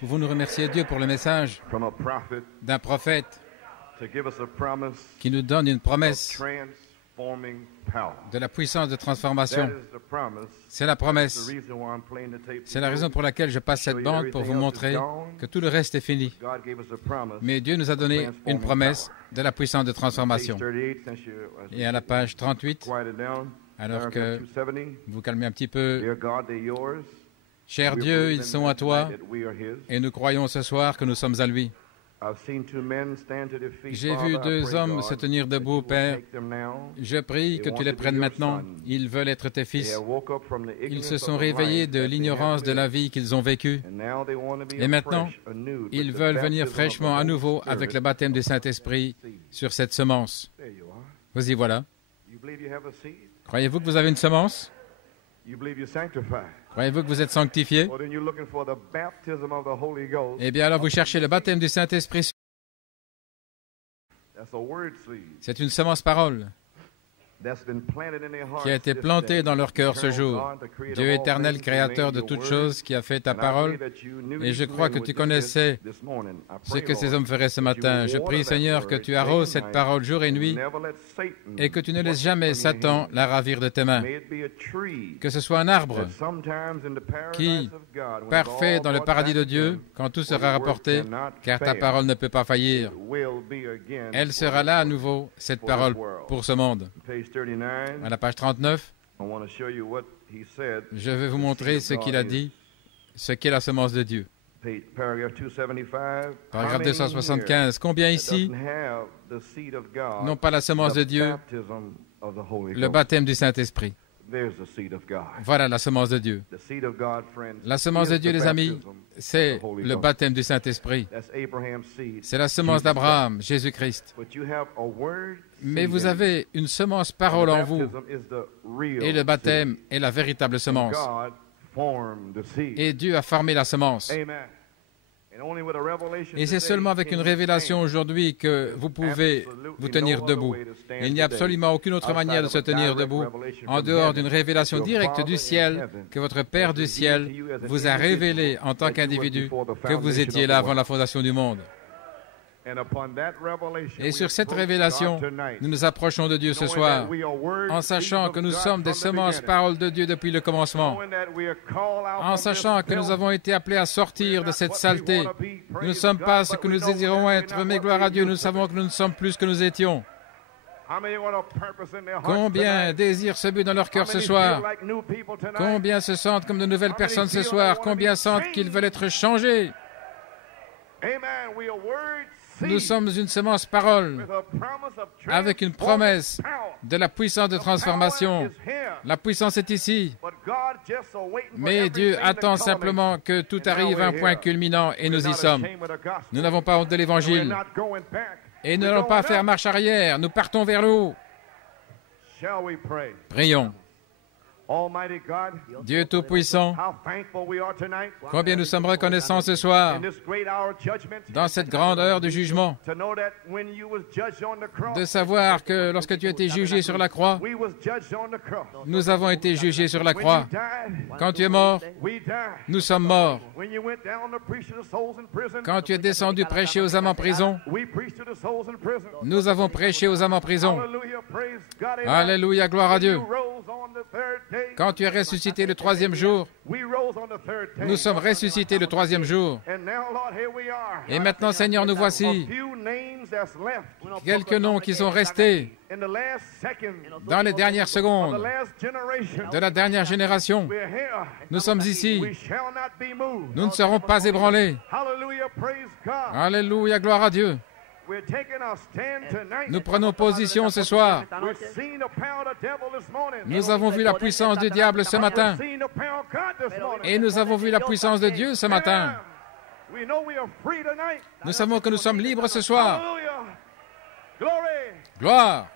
Pouvons-nous remercier Dieu pour le message d'un prophète qui nous donne une promesse de la puissance de transformation. C'est la promesse. C'est la raison pour laquelle je passe cette bande pour vous montrer que tout le reste est fini. Mais Dieu nous a donné une promesse de la puissance de transformation. Et à la page 38, alors que vous calmez un petit peu, cher Dieu, ils sont à toi, et nous croyons ce soir que nous sommes à lui. J'ai vu deux hommes se tenir debout, Père. Je prie que tu les prennes maintenant. Ils veulent être tes fils. Ils se sont réveillés de l'ignorance de la vie qu'ils ont vécue. Et maintenant, ils veulent venir fraîchement à nouveau avec le baptême du Saint-Esprit sur cette semence. Vous y voilà. Croyez-vous que vous avez une semence? Croyez-vous que vous êtes sanctifié? Eh bien, alors vous cherchez le baptême du Saint-Esprit. C'est une semence parole qui a été plantée dans leur cœur ce jour. Dieu éternel, créateur de toutes choses, qui a fait ta parole, et je crois que tu connaissais ce que ces hommes feraient ce matin. Je prie, Seigneur, que tu arroses cette parole jour et nuit, et que tu ne laisses jamais Satan la ravir de tes mains. Que ce soit un arbre qui, parfait dans le paradis de Dieu, quand tout sera rapporté, car ta parole ne peut pas faillir, elle sera là à nouveau, cette parole, pour ce monde. À la page 39, je vais vous montrer ce qu'il a dit, ce qu'est la semence de Dieu. Paragraphe 275. Combien ici n'ont pas la semence de Dieu, le baptême du Saint-Esprit? Voilà la semence de Dieu. La semence de Dieu, les amis, c'est le baptême du Saint-Esprit. C'est la semence d'Abraham, Jésus-Christ. Mais vous avez une semence parole en vous, et le baptême est la véritable semence. Et Dieu a formé la semence. Et c'est seulement avec une révélation aujourd'hui que vous pouvez vous tenir debout. Il n'y a absolument aucune autre manière de se tenir debout en dehors d'une révélation directe du ciel que votre Père du ciel vous a révélé en tant qu'individu que vous étiez là avant la fondation du monde. Et sur cette révélation, nous nous approchons de Dieu ce soir, en sachant que nous sommes des semences paroles de Dieu depuis le commencement, en sachant que nous avons été appelés à sortir de cette saleté. Nous ne sommes pas ce que nous désirons être, mais gloire à Dieu, nous savons que nous ne sommes plus ce que nous étions. Combien désirent ce but dans leur cœur ce soir? Combien se sentent comme de nouvelles personnes ce soir? Combien sentent qu'ils veulent être changés? Nous sommes une semence parole avec une promesse de la puissance de transformation. La puissance est ici. Mais Dieu attend simplement que tout arrive à un point culminant et nous y sommes. Nous n'avons pas honte de l'Évangile. Et nous n'allons pas faire marche arrière. Nous partons vers le haut. Prions. Dieu Tout-Puissant, combien nous sommes reconnaissants ce soir dans cette grande heure du jugement, de savoir que lorsque tu as été jugé sur la croix, nous avons été jugés sur la croix. Quand tu es mort, nous sommes morts. Quand tu es descendu prêcher aux âmes en prison, nous avons prêché aux âmes en prison. Alléluia, gloire à Dieu. Quand tu es ressuscité le troisième jour, nous sommes ressuscités le troisième jour. Et maintenant, Seigneur, nous voici. Quelques noms qui sont restés dans les dernières secondes de la dernière génération. Nous sommes ici. Nous ne serons pas ébranlés. Alléluia, gloire à Dieu. Nous prenons position ce soir. Nous avons vu la puissance du diable ce matin. Et nous avons vu la puissance de Dieu ce matin. Nous savons que nous sommes libres ce soir. Gloire.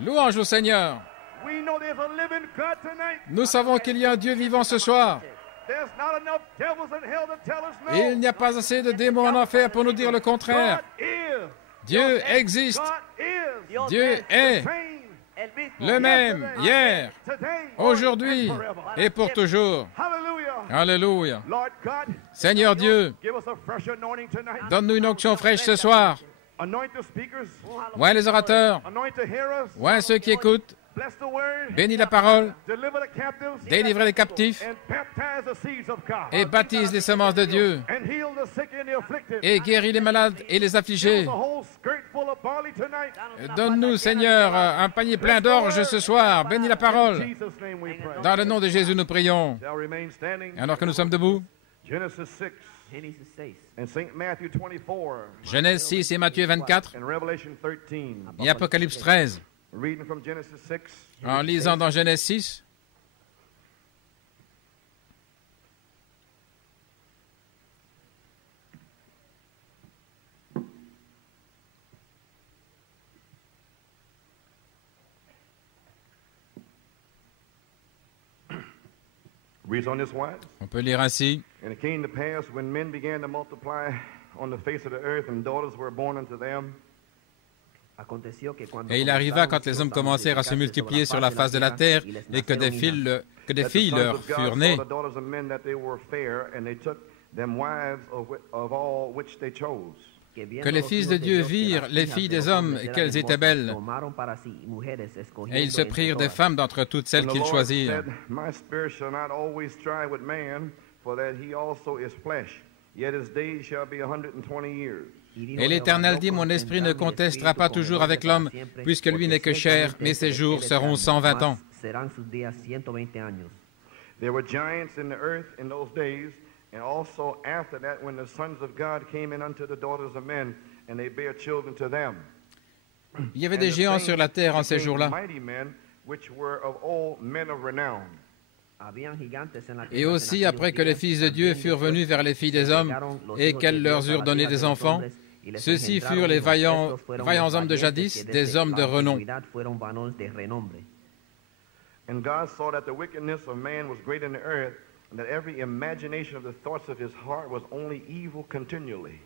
Louange au Seigneur. Nous savons qu'il y a un Dieu vivant ce soir. Et il n'y a pas assez de démons en enfer pour nous dire le contraire. Dieu existe. Dieu est. le même hier, aujourd'hui et pour toujours. Alléluia. Seigneur Dieu, donne-nous une onction fraîche ce soir. Ouais les orateurs, ouais ceux qui écoutent. Bénis la parole, délivre les captifs et baptise les semences de Dieu et guéris les malades et les affligés. Donne-nous, Seigneur, un panier plein d'orge ce soir. Bénis la parole. Dans le nom de Jésus, nous prions. Alors que nous sommes debout, Genèse 6 et Matthieu 24 et Apocalypse 13. En lisant dans Genèse 6, on peut lire ainsi. And it came to pass when men began to multiply on the face of the earth and daughters were born unto them. Et il arriva quand les hommes commencèrent à se multiplier sur la face de la terre et que des filles leur furent nées. Que les fils de Dieu virent les filles des hommes et qu'elles étaient belles. Et ils se prirent des femmes d'entre toutes celles qu'ils choisirent. Et l'Éternel dit, mon esprit ne contestera pas toujours avec l'homme, puisque lui n'est que chair, mais ses jours seront 120 ans. There were giants in the earth in those days, and also after that, when the sons of God came in unto the daughters of men, and they bare children to them. Il y avait des géants sur la terre en ces jours-là. Et aussi, après que les fils de Dieu furent venus vers les filles des hommes et qu'elles leur eurent donné des enfants, ceux-ci furent les vaillants hommes de jadis, des hommes de renom. And God saw that the wickedness of man was great in the earth, and that every imagination of the thoughts of his heart was only evil continually.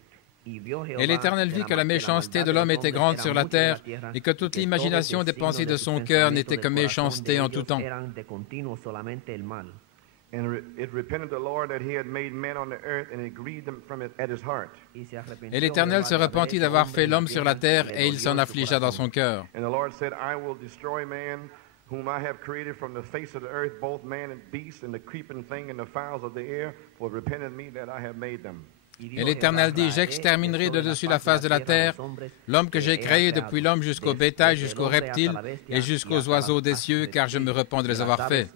Et l'Éternel vit que la méchanceté de l'homme était grande sur la terre, et que toute l'imagination des pensées de son cœur n'était que méchanceté en tout temps. Et l'Éternel se repentit d'avoir fait l'homme sur la terre, et il s'en affligea dans son cœur. Whom I have created from the face of the earth, both man and beast, and the creeping thing and the fowls of the air, for it repented me that I have made them. Et l'Éternel dit, j'exterminerai de dessus la face de la terre l'homme que j'ai créé, depuis l'homme jusqu'au bétail, jusqu'aux reptiles et jusqu'aux oiseaux des cieux, car je me repens de les avoir faits.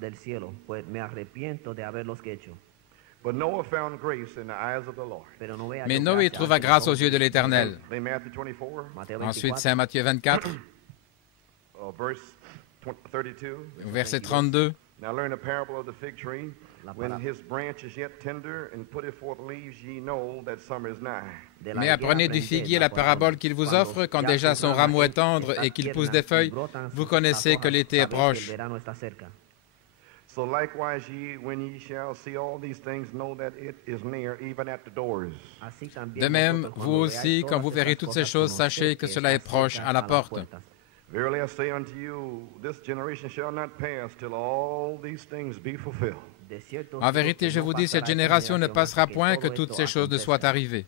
Mais Noé trouva grâce aux yeux de l'Éternel. Ensuite, Saint Matthieu 24, verset 32. Now learn the parable of the fig tree. When his branch is yet tender and putteth forth leaves, ye know that summer is nigh. Mais apprenez du figuier la parabole qu'il vous offre, quand déjà son rameau est tendre et qu'il pousse des feuilles, vous connaissez que l'été est proche. So likewise ye, when ye shall see all these things, know that it is near, even at the doors. De même, vous aussi, quand vous verrez toutes ces choses, sachez que cela est proche à la porte. Verily I say unto you, this generation shall not pass till all these things be fulfilled. En vérité, je vous dis, cette génération ne passera point que toutes ces choses ne soient arrivées.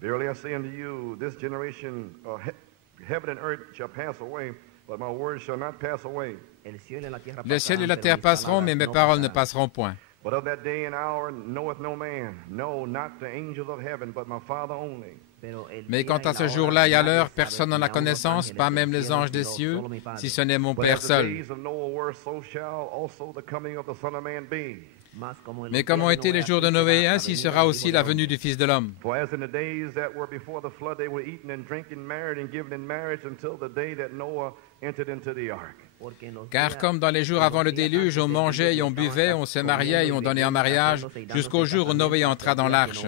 Verily I say unto you, this generation, heaven and earth shall pass away, but my words shall not pass away. Le ciel et la terre passeront, mais mes paroles ne passeront point. But of that day and hour knoweth no man, no, not the angels of heaven, but my Father only. Mais quant à ce jour-là et à l'heure, personne n'en a connaissance, pas même les anges des cieux, si ce n'est mon Père seul. Mais comme ont été les jours de Noé, ainsi sera aussi la venue du Fils de l'homme. Car comme dans les jours avant le déluge, on mangeait et on buvait, on se mariait et on donnait en mariage, jusqu'au jour où Noé entra dans l'arche.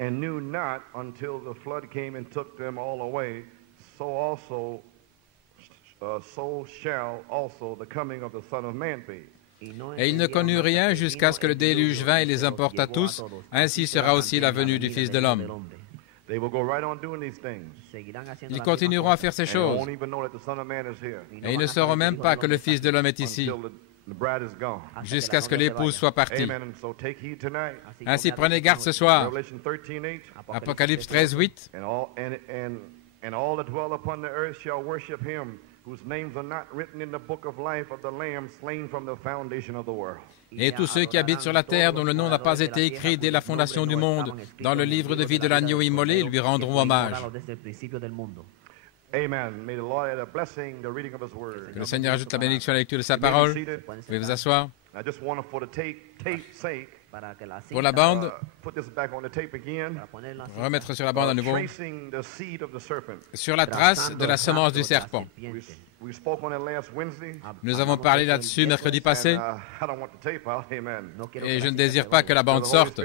And knew not until the flood came and took them all away, so shall also the coming of the Son of Man be. Et il ne connut rien jusqu'à ce que le déluge vint et les emporta tous, ainsi sera aussi la venue du Fils de l'homme. Ils continueront à faire ces choses. Et ils ne sauront même pas que le Fils de l'homme est ici, jusqu'à ce que l'épouse soit partie. Ainsi, prenez garde ce soir. Apocalypse 13, 8. Et tous ceux qui habitent sur la terre, dont le nom n'a pas été écrit dès la fondation du monde, dans le livre de vie de l'agneau immolé, lui rendront hommage. Que le Seigneur ajoute la bénédiction à la lecture de sa parole. Vous pouvez vous asseoir. Pour la bande, remettre sur la bande à nouveau, sur la trace de la semence du serpent. Nous avons parlé là-dessus mercredi passé, et je ne désire pas que la bande sorte,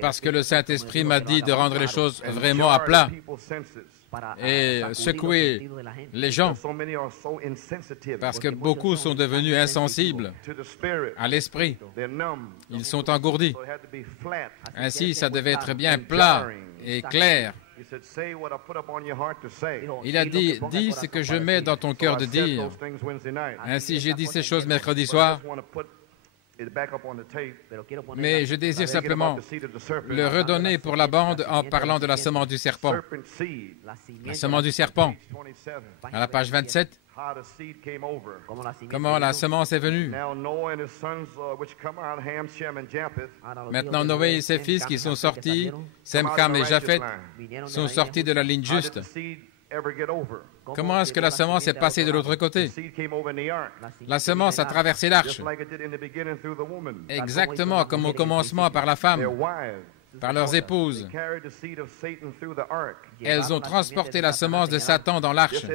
parce que le Saint-Esprit m'a dit de rendre les choses vraiment à plat et secouer les gens, parce que beaucoup sont devenus insensibles à l'esprit. Ils sont engourdis. Ainsi, ça devait être bien plat et clair. Il a dit, dis ce que je mets dans ton cœur de dire. Ainsi, j'ai dit ces choses mercredi soir. Mais je désire simplement le redonner pour la bande en parlant de la semence du serpent. La semence du serpent, à la page 27. Comment la semence est venue. Maintenant, Noé et ses fils qui sont sortis, Sem, Cam et Japheth, sont sortis de la ligne juste. Comment est-ce que la semence est passée de l'autre côté? La semence a traversé l'arche, exactement comme au commencement par la femme, par leurs épouses. Elles ont transporté la semence de Satan dans l'arche,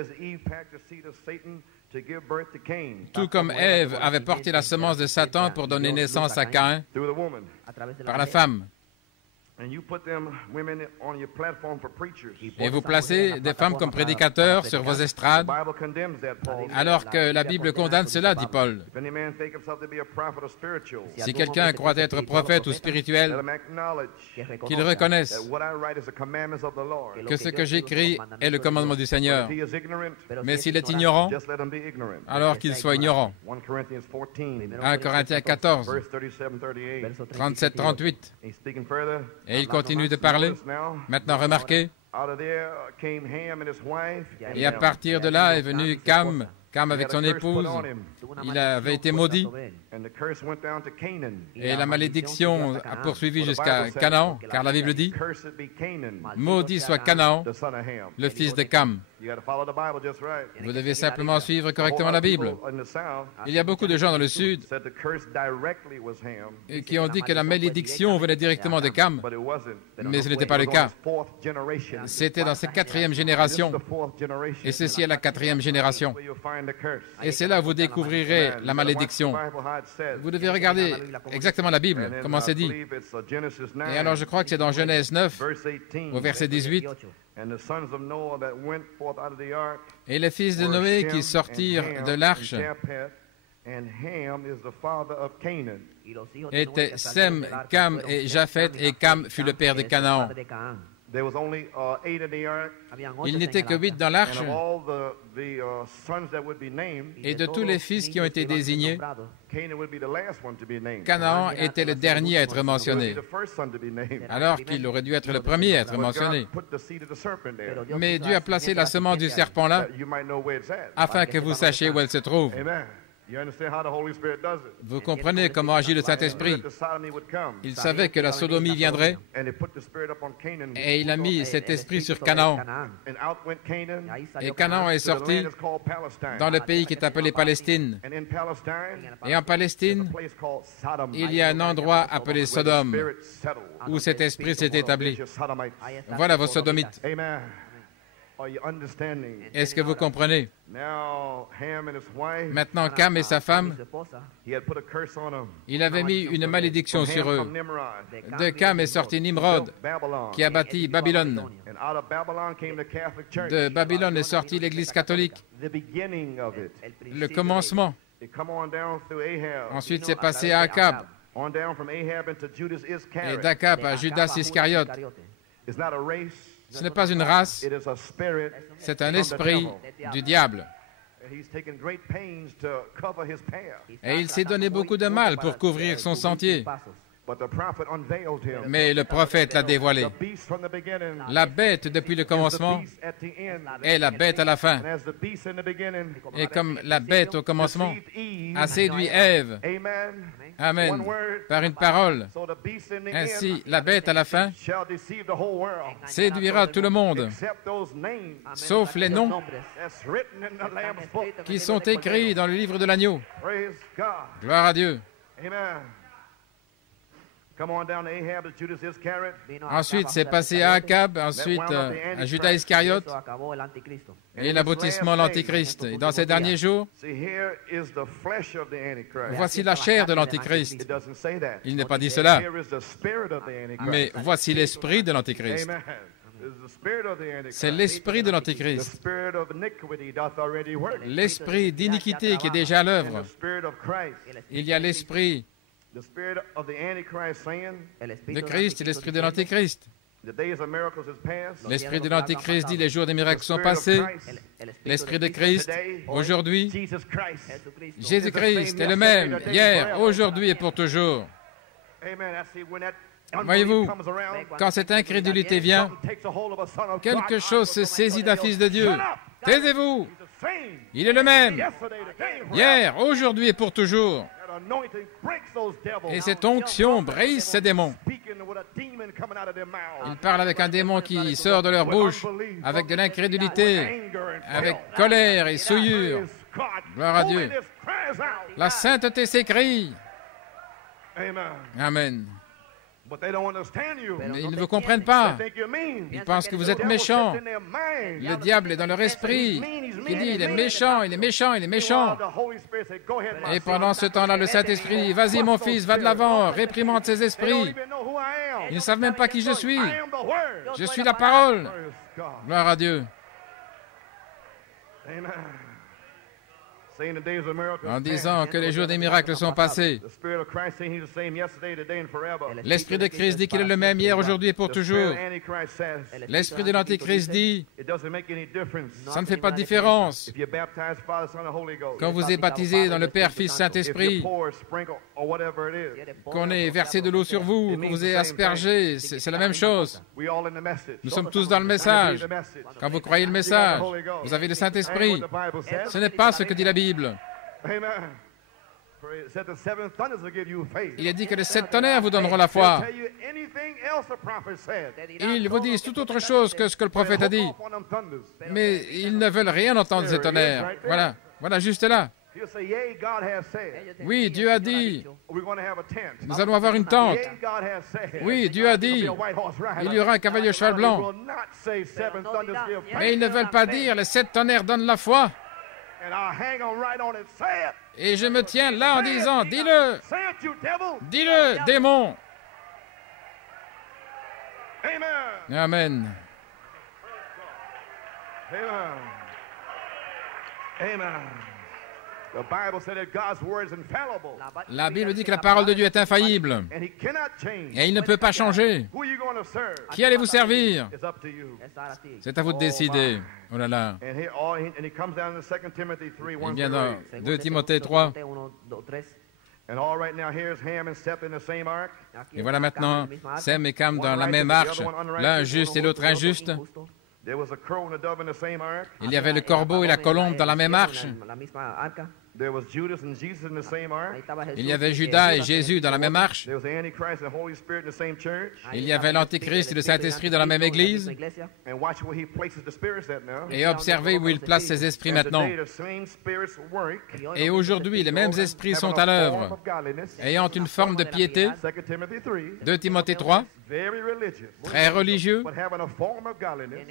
tout comme Ève avait porté la semence de Satan pour donner naissance à Caïn par la femme. Et vous placez des femmes comme prédicateurs sur vos estrades, alors que la Bible condamne cela, dit Paul. Si quelqu'un croit être prophète ou spirituel, qu'il reconnaisse que ce que j'écris est le commandement du Seigneur. Mais s'il est ignorant, alors qu'il soit ignorant. 1 Corinthiens 14, 37-38. Et il continue de parler. Maintenant, remarquez. Et à partir de là est venu Cam avec son épouse. Il avait été maudit. Et la malédiction a poursuivi jusqu'à Canaan, car la Bible dit, maudit soit Canaan, le fils de Cam. Vous devez simplement suivre correctement la Bible. Il y a beaucoup de gens dans le Sud qui ont dit que la malédiction venait directement de Cam, mais ce n'était pas le cas. C'était dans cette quatrième génération, et ceci est la quatrième génération. Et c'est là où vous découvrirez la malédiction. Vous devez regarder exactement la Bible, comment c'est dit. Et alors je crois que c'est dans Genèse 9, au verset 18. Et les fils de Noé qui sortirent de l'arche étaient Sem, Cam et Japheth, et Cam fut le père de Canaan. Il n'était que 8 dans l'arche, et de tous les fils qui ont été désignés, Canaan était le dernier à être mentionné, alors qu'il aurait dû être le premier à être mentionné. Mais Dieu a placé la semence du serpent là, afin que vous sachiez où elle se trouve. Vous comprenez comment agit le Saint-Esprit. Il savait que la sodomie viendrait et il a mis cet esprit sur Canaan. Et Canaan est sorti dans le pays qui est appelé Palestine. Et en Palestine, il y a un endroit appelé Sodome où cet esprit s'est établi. Voilà vos sodomites. Est-ce que vous comprenez? Maintenant, Cam et sa femme, il avait mis une malédiction sur eux. De Cam est sorti Nimrod, qui a bâti Babylone. De Babylone est sorti l'Église catholique. Le commencement. Ensuite, c'est passé à Akab. Et d'Akab à Judas Iscariote. Ce n'est pas une race, c'est un esprit du diable. Et il s'est donné beaucoup de mal pour couvrir son sentier. Mais le prophète l'a dévoilé. La bête depuis le commencement est la bête à la fin. Et comme la bête au commencement a séduit Ève, amen, par une parole, ainsi la bête à la fin séduira tout le monde, sauf les noms qui sont écrits dans le livre de l'agneau. Gloire à Dieu. Ensuite, c'est passé à Akab, ensuite à Judas Iscariote et l'aboutissement de l'Antichrist. Et dans ces derniers jours, voici la chair de l'Antichrist. Il n'est pas dit cela, mais voici l'esprit de l'Antichrist. C'est l'esprit de l'Antichrist, l'esprit d'iniquité qui est déjà à l'œuvre. Il y a l'esprit de Christ et l'esprit de l'Antichrist. L'esprit de l'Antichrist dit les jours des miracles sont passés. L'esprit de Christ, aujourd'hui, Jésus-Christ est le même, hier, aujourd'hui et pour toujours. Voyez-vous, quand cette incrédulité vient, quelque chose se saisit d'un fils de Dieu. Taisez-vous! Il est le même, hier, aujourd'hui et pour toujours. Et cette onction brise ces démons. Ils parlent avec un démon qui sort de leur bouche, avec de l'incrédulité, avec colère et souillure. Gloire à Dieu. La sainteté s'écrie. Amen. Mais ils ne vous comprennent pas. Ils pensent que vous êtes méchant. Le diable est dans leur esprit. Il dit, il est méchant, il est méchant, il est méchant. Et pendant ce temps-là, le Saint-Esprit dit, vas-y mon fils, va de l'avant, réprimande ces esprits. Ils ne savent même pas qui je suis. Je suis la parole. Gloire à Dieu. En disant que les jours des miracles sont passés. L'Esprit de Christ dit qu'il est le même hier, aujourd'hui et pour toujours. L'Esprit de l'Antichrist dit, ça ne fait pas de différence. Quand vous êtes baptisé dans le Père, Fils, Saint-Esprit, qu'on ait versé de l'eau sur vous, que vous ayez aspergé, c'est la même chose. Nous sommes tous dans le message. Quand vous croyez le message, vous avez le Saint-Esprit. Ce n'est pas ce que dit la Bible. Il est dit que les 7 tonnerres vous donneront la foi. Ils vous disent tout autre chose que ce que le prophète a dit. Mais ils ne veulent rien entendre de ces tonnerres. Voilà, voilà, juste là. Oui, Dieu a dit, nous allons avoir une tente. Oui, Dieu a dit, il y aura un cavalier au cheval blanc. Mais ils ne veulent pas dire, les 7 tonnerres donnent la foi. Et je me tiens là en disant, dis-le, dis-le, démon. Amen. La Bible dit que la parole de Dieu est infaillible et il ne peut pas changer. Qui allez-vous servir? C'est à vous de décider. Oh là là. Il vient dans 2 Timothée 3. Et voilà maintenant Sem et Cam dans la même arche, l'un juste et l'autre injuste. Il y avait le corbeau et la colombe dans la même arche. Il y avait Judas et Jésus dans la même arche. Il y avait l'Antichrist et le Saint-Esprit dans la même église. Et observez où il place ses esprits maintenant. Et aujourd'hui, les mêmes esprits sont à l'œuvre, ayant une forme de piété. 2 Timothée 3, très religieux,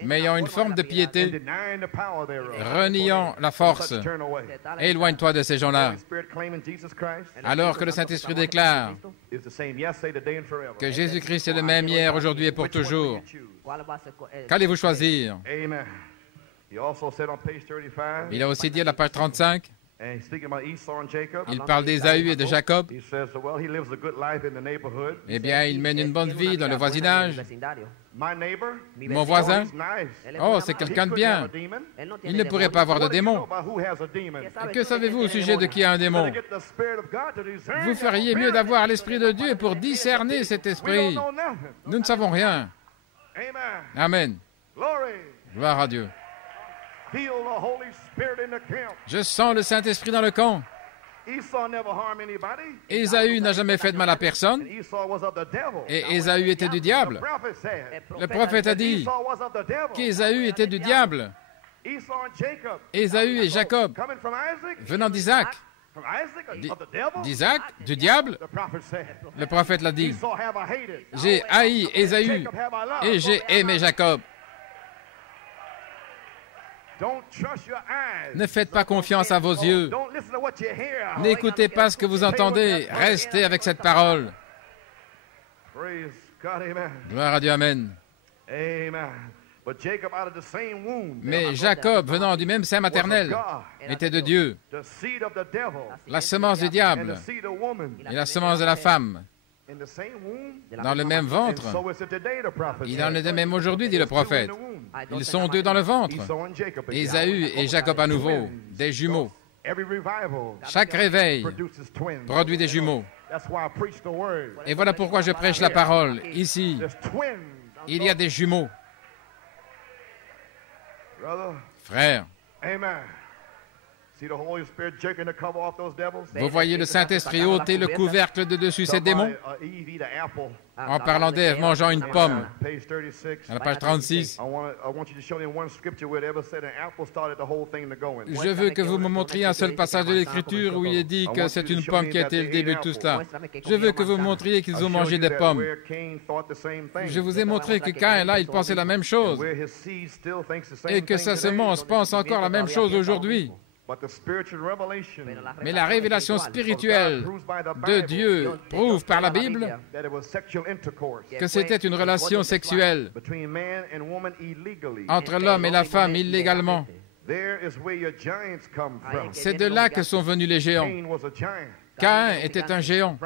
mais ayant une forme de piété, reniant la force. Éloigne-toi de ces gens-là. Alors que le Saint-Esprit déclare que Jésus-Christ est le même hier, aujourd'hui et pour toujours. Qu'allez-vous choisir? Il a aussi dit à la page 35, Il parle d'Ésaü et de Jacob. Eh bien, il mène une bonne vie dans le voisinage. Mon voisin, oh, c'est quelqu'un de bien. Il ne pourrait pas avoir de démon. Que savez-vous au sujet de qui a un démon? Vous feriez mieux d'avoir l'Esprit de Dieu pour discerner cet esprit. Nous ne savons rien. Amen. Gloire à Dieu. Je sens le Saint-Esprit dans le camp. Ésaü n'a jamais fait de mal à personne. Et Ésaü était du diable. Le prophète a dit qu'Ésaü était du diable. Ésaü et Jacob, venant d'Isaac. D'Isaac, du diable. Le prophète l'a dit. J'ai haï Ésaü et j'ai aimé Jacob. Ne faites pas confiance à vos yeux. N'écoutez pas ce que vous entendez. Restez avec cette parole. Gloire à Dieu, Amen. Mais Jacob, venant du même sein maternel, était de Dieu. La semence du diable et la semence de la femme. Dans le même ventre. Il en est de même aujourd'hui, dit le prophète. Ils sont deux dans le ventre. Ésaü et Jacob à nouveau, des jumeaux. Chaque réveil produit des jumeaux. Et voilà pourquoi je prêche la parole. Ici, il y a des jumeaux. Frère, vous voyez le Saint-Esprit ôter le couvercle de dessus ces démons en parlant d'Ève mangeant une pomme. À la page 36, je veux que vous me montriez un seul passage de l'Écriture où il est dit que c'est une pomme qui a été le début de tout cela. Je veux que vous me montriez qu'ils ont mangé des pommes. Je vous ai montré que Caïn, là, il pensait la même chose et que sa semence pense encore la même chose aujourd'hui. Mais la révélation spirituelle de Dieu prouve par la Bible que c'était une relation sexuelle entre l'homme et la femme illégalement. C'est de là que sont venus les géants. Caïn était un géant.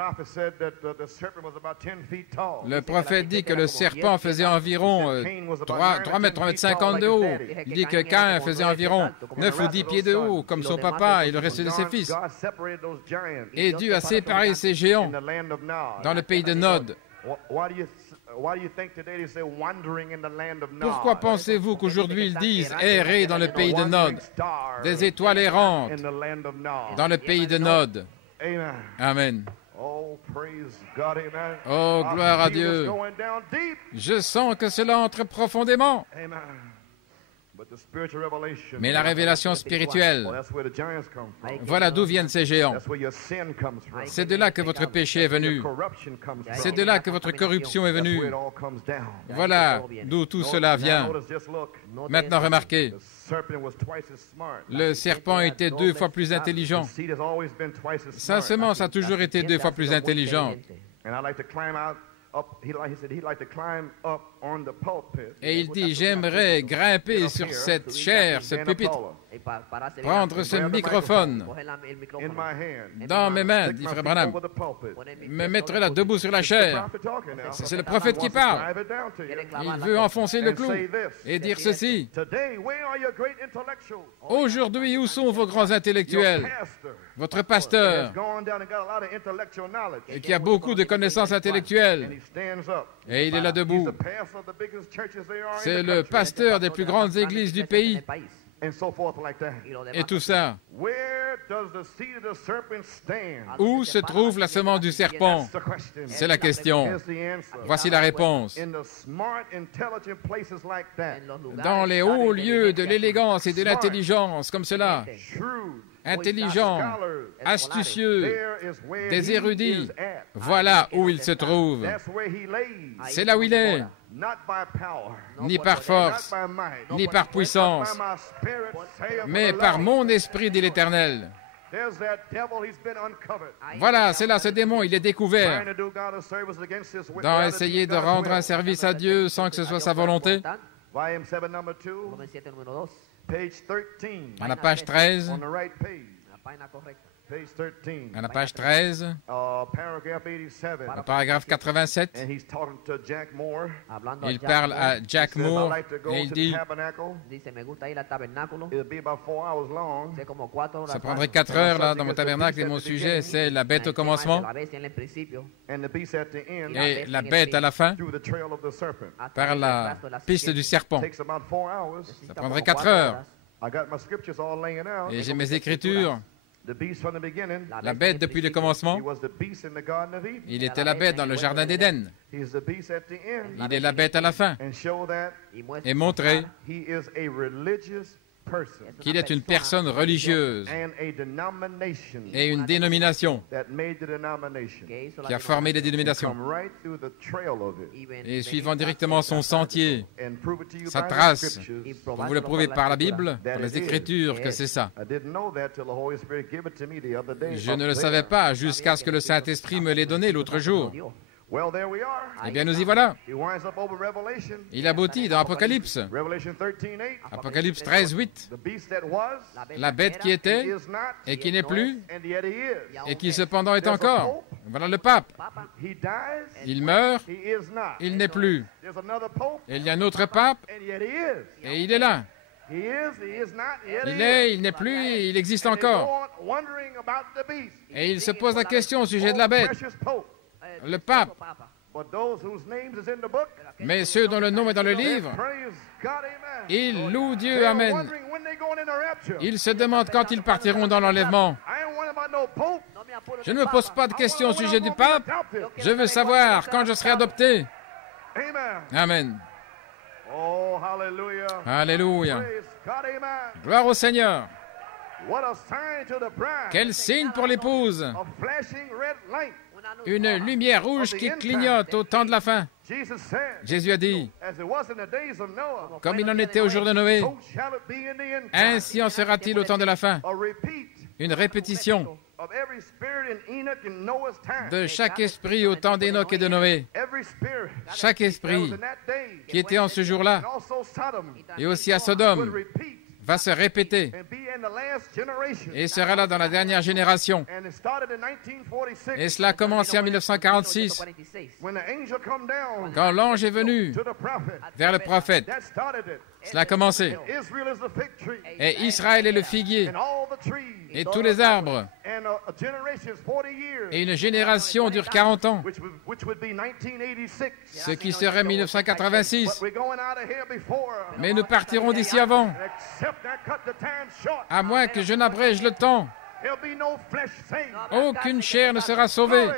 Le prophète dit que le serpent faisait environ 3 mètres 50 de haut. Il dit que Caïn faisait environ 9 ou 10 pieds de haut, comme son papa et le reste de ses fils. Et Dieu a séparé ces géants dans le pays de Nod. Pourquoi pensez-vous qu'aujourd'hui ils disent errer dans le pays de Nod, des étoiles errantes dans le pays de Nod? Amen. Oh, gloire à Dieu. Je sens que cela entre profondément. Mais la révélation spirituelle, voilà d'où viennent ces géants. C'est de là que votre péché est venu. C'est de là que votre corruption est venue. Voilà d'où tout cela vient. Maintenant, remarquez, le serpent était 2 fois plus intelligent. Sa semence a toujours été 2 fois plus intelligente. Et il dit, j'aimerais grimper sur cette chaire, ce pupitre, prendre ce microphone dans mes mains, dit Frère Branham, me mettre là debout sur la chaire. C'est le prophète qui parle. Il veut enfoncer le clou et dire ceci. Aujourd'hui, où sont vos grands intellectuels? Votre pasteur, qui a beaucoup de connaissances intellectuelles, et il est là debout. C'est le pasteur des plus grandes églises du pays. Et tout ça. Où se trouve la semence du serpent? C'est la question. Voici la réponse. Dans les hauts lieux de l'élégance et de l'intelligence, comme cela, intelligents, astucieux, des érudits, voilà où il se trouve. C'est là où il est. Ni par force, ni par puissance, mais par mon esprit, dit l'Éternel. Voilà, c'est là ce démon, il est découvert. Dans essayer de rendre un service à Dieu sans que ce soit sa volonté. À la page 13, Page 13. À la page 13, Paragraph 87. au paragraphe 87, And he's talking to Jack Moore. il parle à Jack He says, "I Moore like to go et il to dit the tabernacle. Dice, me gusta ir al tabernáculo. It'll be about 4 hours long. C'est como 4 horas. ça prendrait 4 heures là dans mon tabernacle et mon sujet c'est la bête au commencement La bestia en el principio. And the beast at the end et la bête à la fin through the trail of the serpent. par la piste du serpent. Takes about 4 hours. Ça prendrait 4 heures. I got my scriptures all laying out. Et j'ai mes écritures. The beast from the beginning. La bête depuis le commencement, He was the beast in the Garden of Eden. il était la bête dans le jardin d'Éden. He's the beast at the end. Il est la bête à la fin. And show that Et montrer he is a religious person qu'il est une personne religieuse and a denomination et une dénomination that made the denomination. qui a formé les dénominations. Come right through the trail of it Et suivant directement son sentier, and prove it to you sa by the trace, scriptures. pour vous le prouver par la Bible, par les Écritures, que c'est ça. I didn't know that till the Holy Spirit gave it to me the other day. Je ne le savais pas jusqu'à ce que le Saint-Esprit me l'ait donné l'autre jour. Well, there we are. Eh bien, nous y voilà. He winds up over Revelation. Il aboutit dans Apocalypse. Revelation 13:8. Apocalypse 13, 8. The beast that was, La bête qui était is not, et qui n'est plus and yet he is. et qui cependant est encore. Voilà le pape. He dies, Il meurt, he is not. il n'est plus. There's another pope, Et il y a un autre pape and yet he is. et il est là. He is not, yet Il he est, is. il n'est plus, il existe And they go encore. on wondering about the beast. Et il se pose la question au sujet de la Oh, bête, precious pope. le pape. But those whose names is in the book, Mais ceux dont le nom est dans le livre, praise God, amen. ils louent They Dieu, are Amen. wondering when they going in the rapture. Ils se demandent quand ils partiront dans l'enlèvement. I ain't wondering about no pope. Je ne me pose pas de questions au sujet du pape. Je veux savoir quand je serai adopté. Amen. Amen. Oh, hallelujah. Alléluia. Praise God, amen. Gloire au Seigneur. What a sign to the bride. Quel signe pour l'épouse. A flashing red light. Une lumière rouge qui clignote au temps de la fin. Jesus said, Jésus a dit, as it was in the days of Noah, comme il en était au jour de Noé, so shall it be in the end time. ainsi en sera-t-il au temps de la fin. A repeat Une répétition of every spirit in Enoch and Noah's time. de chaque esprit au temps d'Enoch et de Noé. Every spirit Chaque that was esprit in that day, qui était en ce jour-là and also Sodom, et aussi à would Sodome repeat va se répéter and be in the last generation. et sera là dans la dernière génération. And it started in 1946 Et cela a commencé en 1946 when the angel come down quand l'ange est venu to the prophet. vers le prophète. That started it. Cela a commencé. Israel is the fig tree Et Israël est le figuier and all the trees. et tous les arbres. And a generation is 40 years, Et une génération dure 40 ans, which would be 1986. ce qui serait 1986. But we're going out of here before. Mais nous partirons d'ici avant, Except I cut the time short. à moins que je n'abrège le temps. There'll be no flesh saved. Aucune chair ne sera sauvée.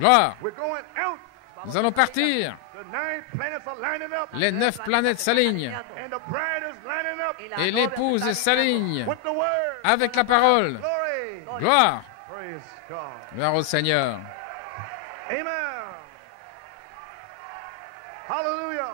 Gloire. We're going out. Nous allons partir. The 9 planets are lining up. Les 9 planètes s'alignent And the bride is lining up et l'épouse s'aligne with the word. avec la parole. Glory. Gloire. Praise God. Gloire au Seigneur. Amen. Hallelujah.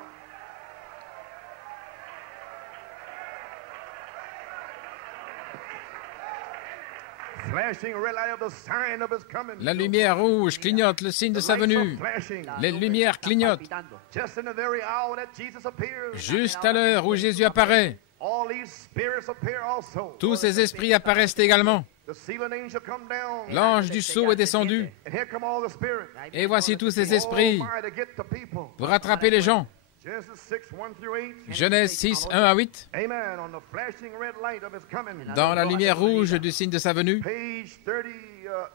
Flashing red light of the sign of his coming. La lumière rouge clignote le signe de sa venue. Flashing. Les lumières clignotent Just in the very hour that Jesus appears. juste à l'heure où Jésus apparaît. All these spirits appear also. Tous ces esprits apparaissent également. The sealing angel come down. L'ange du sceau est descendu. And here come all the spirits. Et voici tous ces esprits Oh my, to get the people. pour rattraper les gens. Genesis 6, 1 through 8. Genèse 6, 1 à 8. Amen. On the flashing red light of his coming. Dans la lumière rouge du signe de sa venue, Page 38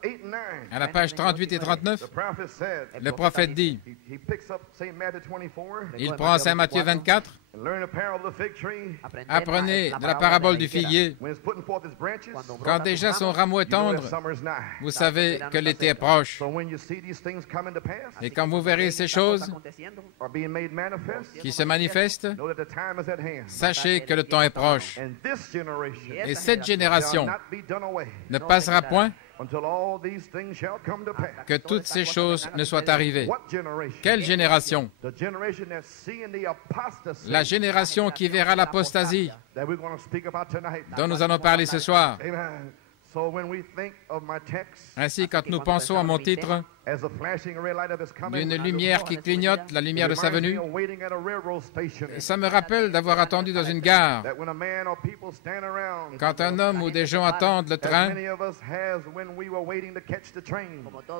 and 9. à la page 38 et 39, The prophet said, le prophète dit, he picks up St. Matthew 24 il prend Saint Matthieu 24, and learn the parable of the fig tree. apprenez de la parabole du figuier, When it's putting forth its branches, quand déjà son rameau est you know that tendre, summer's nigh. vous savez que l'été est proche. So when you see these things coming to pass, Et quand vous verrez ces choses are being made manifest, qui se manifestent, know that the time is at hand. sachez que le temps est proche. And this generation Et cette shall génération not be done away ne passera point until all these things shall come to pass. que toutes ces choses ne soient arrivées. What generation? Quelle génération? The generation that's seeing the apostasy La génération qui verra l'apostasie that we're going to speak about tonight. dont nous allons parler ce soir. Amen. So when we think of my text, Ainsi, quand nous pensons à mon titre, d'une lumière qui clignote, la lumière de sa venue. Ça me rappelle d'avoir attendu dans une gare. Quand un homme ou des gens attendent le train,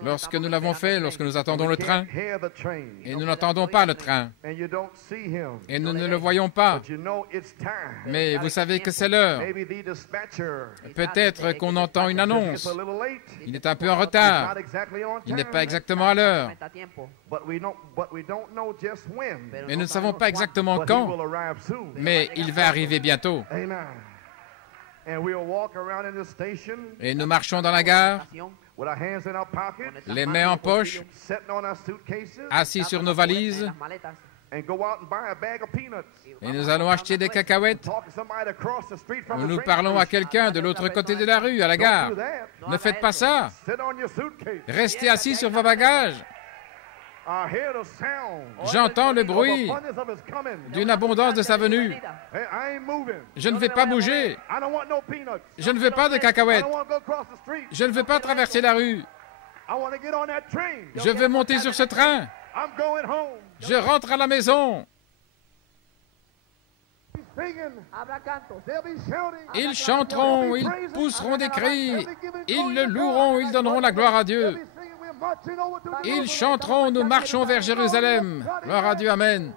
lorsque nous l'avons fait, lorsque nous attendons le train, et nous n'entendons pas le train, et nous ne le voyons pas, mais vous savez que c'est l'heure. Peut-être qu'on entend une annonce. Il est un peu en retard. Il n'est pas exactement à l'heure. Mais nous ne savons pas exactement quand, mais il va arriver bientôt. Et nous marchons dans la gare, les mains en poche, assis sur nos valises, et nous allons acheter des cacahuètes. Nous parlons à quelqu'un de l'autre côté de la rue, à la gare. Ne faites pas ça. Restez assis sur vos bagages. J'entends le bruit d'une abondance de sa venue. Je ne vais pas bouger. Je ne veux pas de cacahuètes. Je ne veux pas traverser la rue. Je veux monter sur ce train. Je rentre à la maison. Ils chanteront, ils pousseront des cris, ils le loueront, ils donneront la gloire à Dieu. Ils chanteront, nous marchons vers Jérusalem. Gloire à Dieu, amen.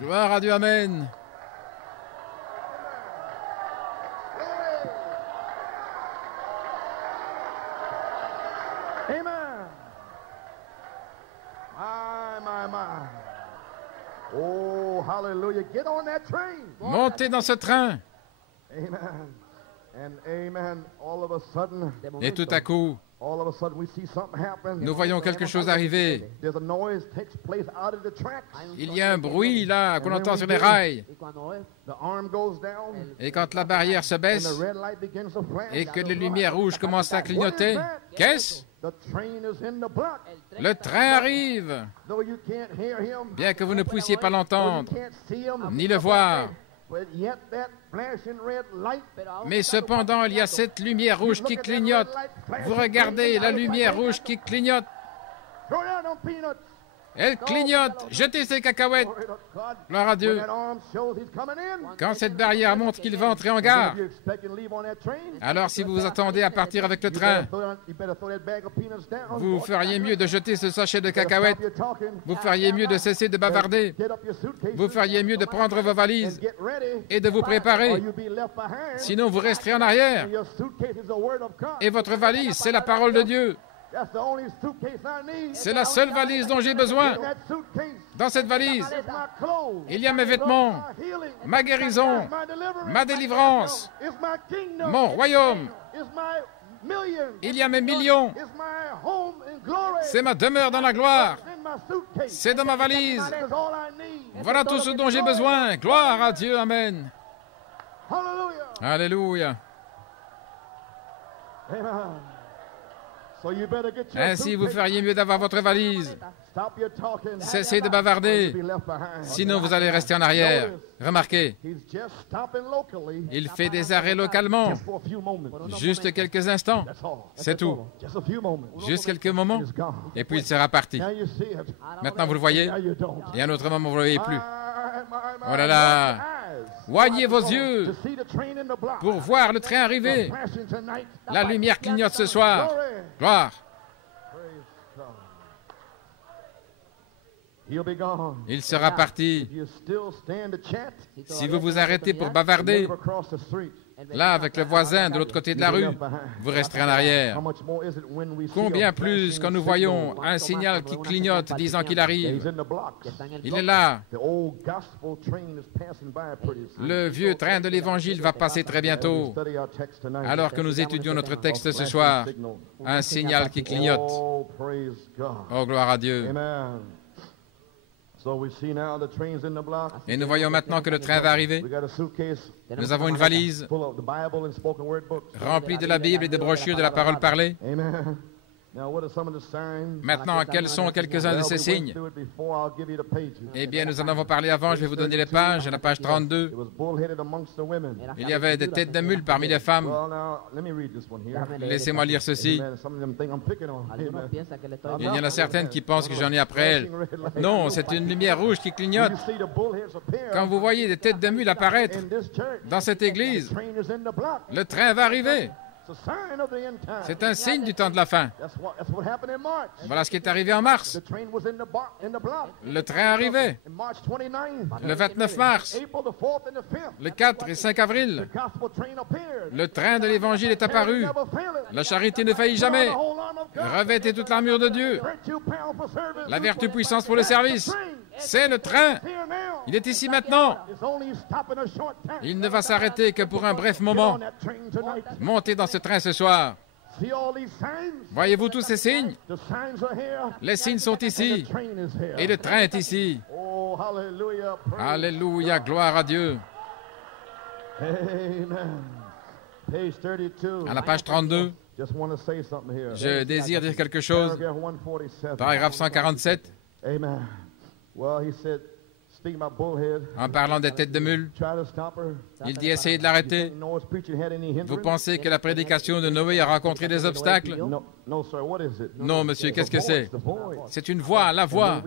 Gloire à Dieu, amen. Oh, hallelujah. Get on that train. Montez dans ce train. Amen. And amen. All of a sudden, et tout à coup, nous voyons quelque chose arriver. Il y a un bruit là qu'on entend sur les rails. Et quand la barrière se baisse et que les lumières rouges commencent à clignoter, qu'est-ce? Le train arrive. Bien que vous ne puissiez pas l'entendre, ni le voir. Mais cependant, il y a cette lumière rouge qui clignote. Vous regardez la lumière rouge qui clignote. Elle clignote. Jetez ces cacahuètes. Gloire à Dieu. Quand cette barrière montre qu'il va entrer en gare, alors si vous vous attendez à partir avec le train, vous feriez mieux de jeter ce sachet de cacahuètes. Vous feriez mieux de cesser de bavarder. Vous feriez mieux de prendre vos valises et de vous préparer. Sinon, vous resterez en arrière. Et votre valise, c'est la parole de Dieu. C'est la seule valise dont j'ai besoin. Dans cette valise, il y a mes vêtements, ma guérison, ma délivrance, mon royaume. Il y a mes millions. C'est ma demeure dans la gloire. C'est dans ma valise. Voilà tout ce dont j'ai besoin. Gloire à Dieu. Amen. Alléluia. Ainsi, vous feriez mieux d'avoir votre valise. Cessez de bavarder, sinon vous allez rester en arrière. Remarquez, il fait des arrêts localement, juste quelques instants, c'est tout. Juste quelques moments, et puis il sera parti. Maintenant, vous le voyez, et à un autre moment, vous ne le voyez plus. Oh là là! Oignez vos yeux pour voir le train arriver. La lumière clignote ce soir. Gloire. Il sera parti. Si vous vous arrêtez pour bavarder, là, avec le voisin de l'autre côté de la rue, vous resterez en arrière. Combien plus quand nous voyons un signal qui clignote disant qu'il arrive. Il est là. Le vieux train de l'Évangile va passer très bientôt. Alors que nous étudions notre texte ce soir, un signal qui clignote. Oh, gloire à Dieu. Et nous voyons maintenant que le train va arriver. Nous avons une valise remplie de la Bible et de brochures de la parole parlée. Maintenant, quels sont quelques-uns de ces signes? Eh bien, nous en avons parlé avant, je vais vous donner les pages. À la page 32, il y avait des têtes de mule parmi les femmes. Laissez-moi lire ceci. Il y en a certaines qui pensent que j'en ai après elles. Non, c'est une lumière rouge qui clignote. Quand vous voyez des têtes de mule apparaître dans cette église, le train va arriver. C'est un signe du temps de la fin. Voilà ce qui est arrivé en mars. Le train arrivait. Le 29 mars, le 4 et 5 avril, le train de l'Évangile est apparu. La charité ne faillit jamais. Revêtez toute l'armure de Dieu. La vertu puissance pour le service. C'est le train. Il est ici maintenant. Il ne va s'arrêter que pour un bref moment. Montez dans ce train ce soir. Voyez-vous tous ces signes? Les signes sont ici. Et le train est ici. Alléluia, gloire à Dieu. À la page 32, je désire dire quelque chose. Paragraphe 147. En parlant des têtes de mule, il dit essayez de l'arrêter. Vous pensez que la prédication de Noé a rencontré des obstacles? Non, monsieur, qu'est-ce que c'est? C'est une voix, la voix.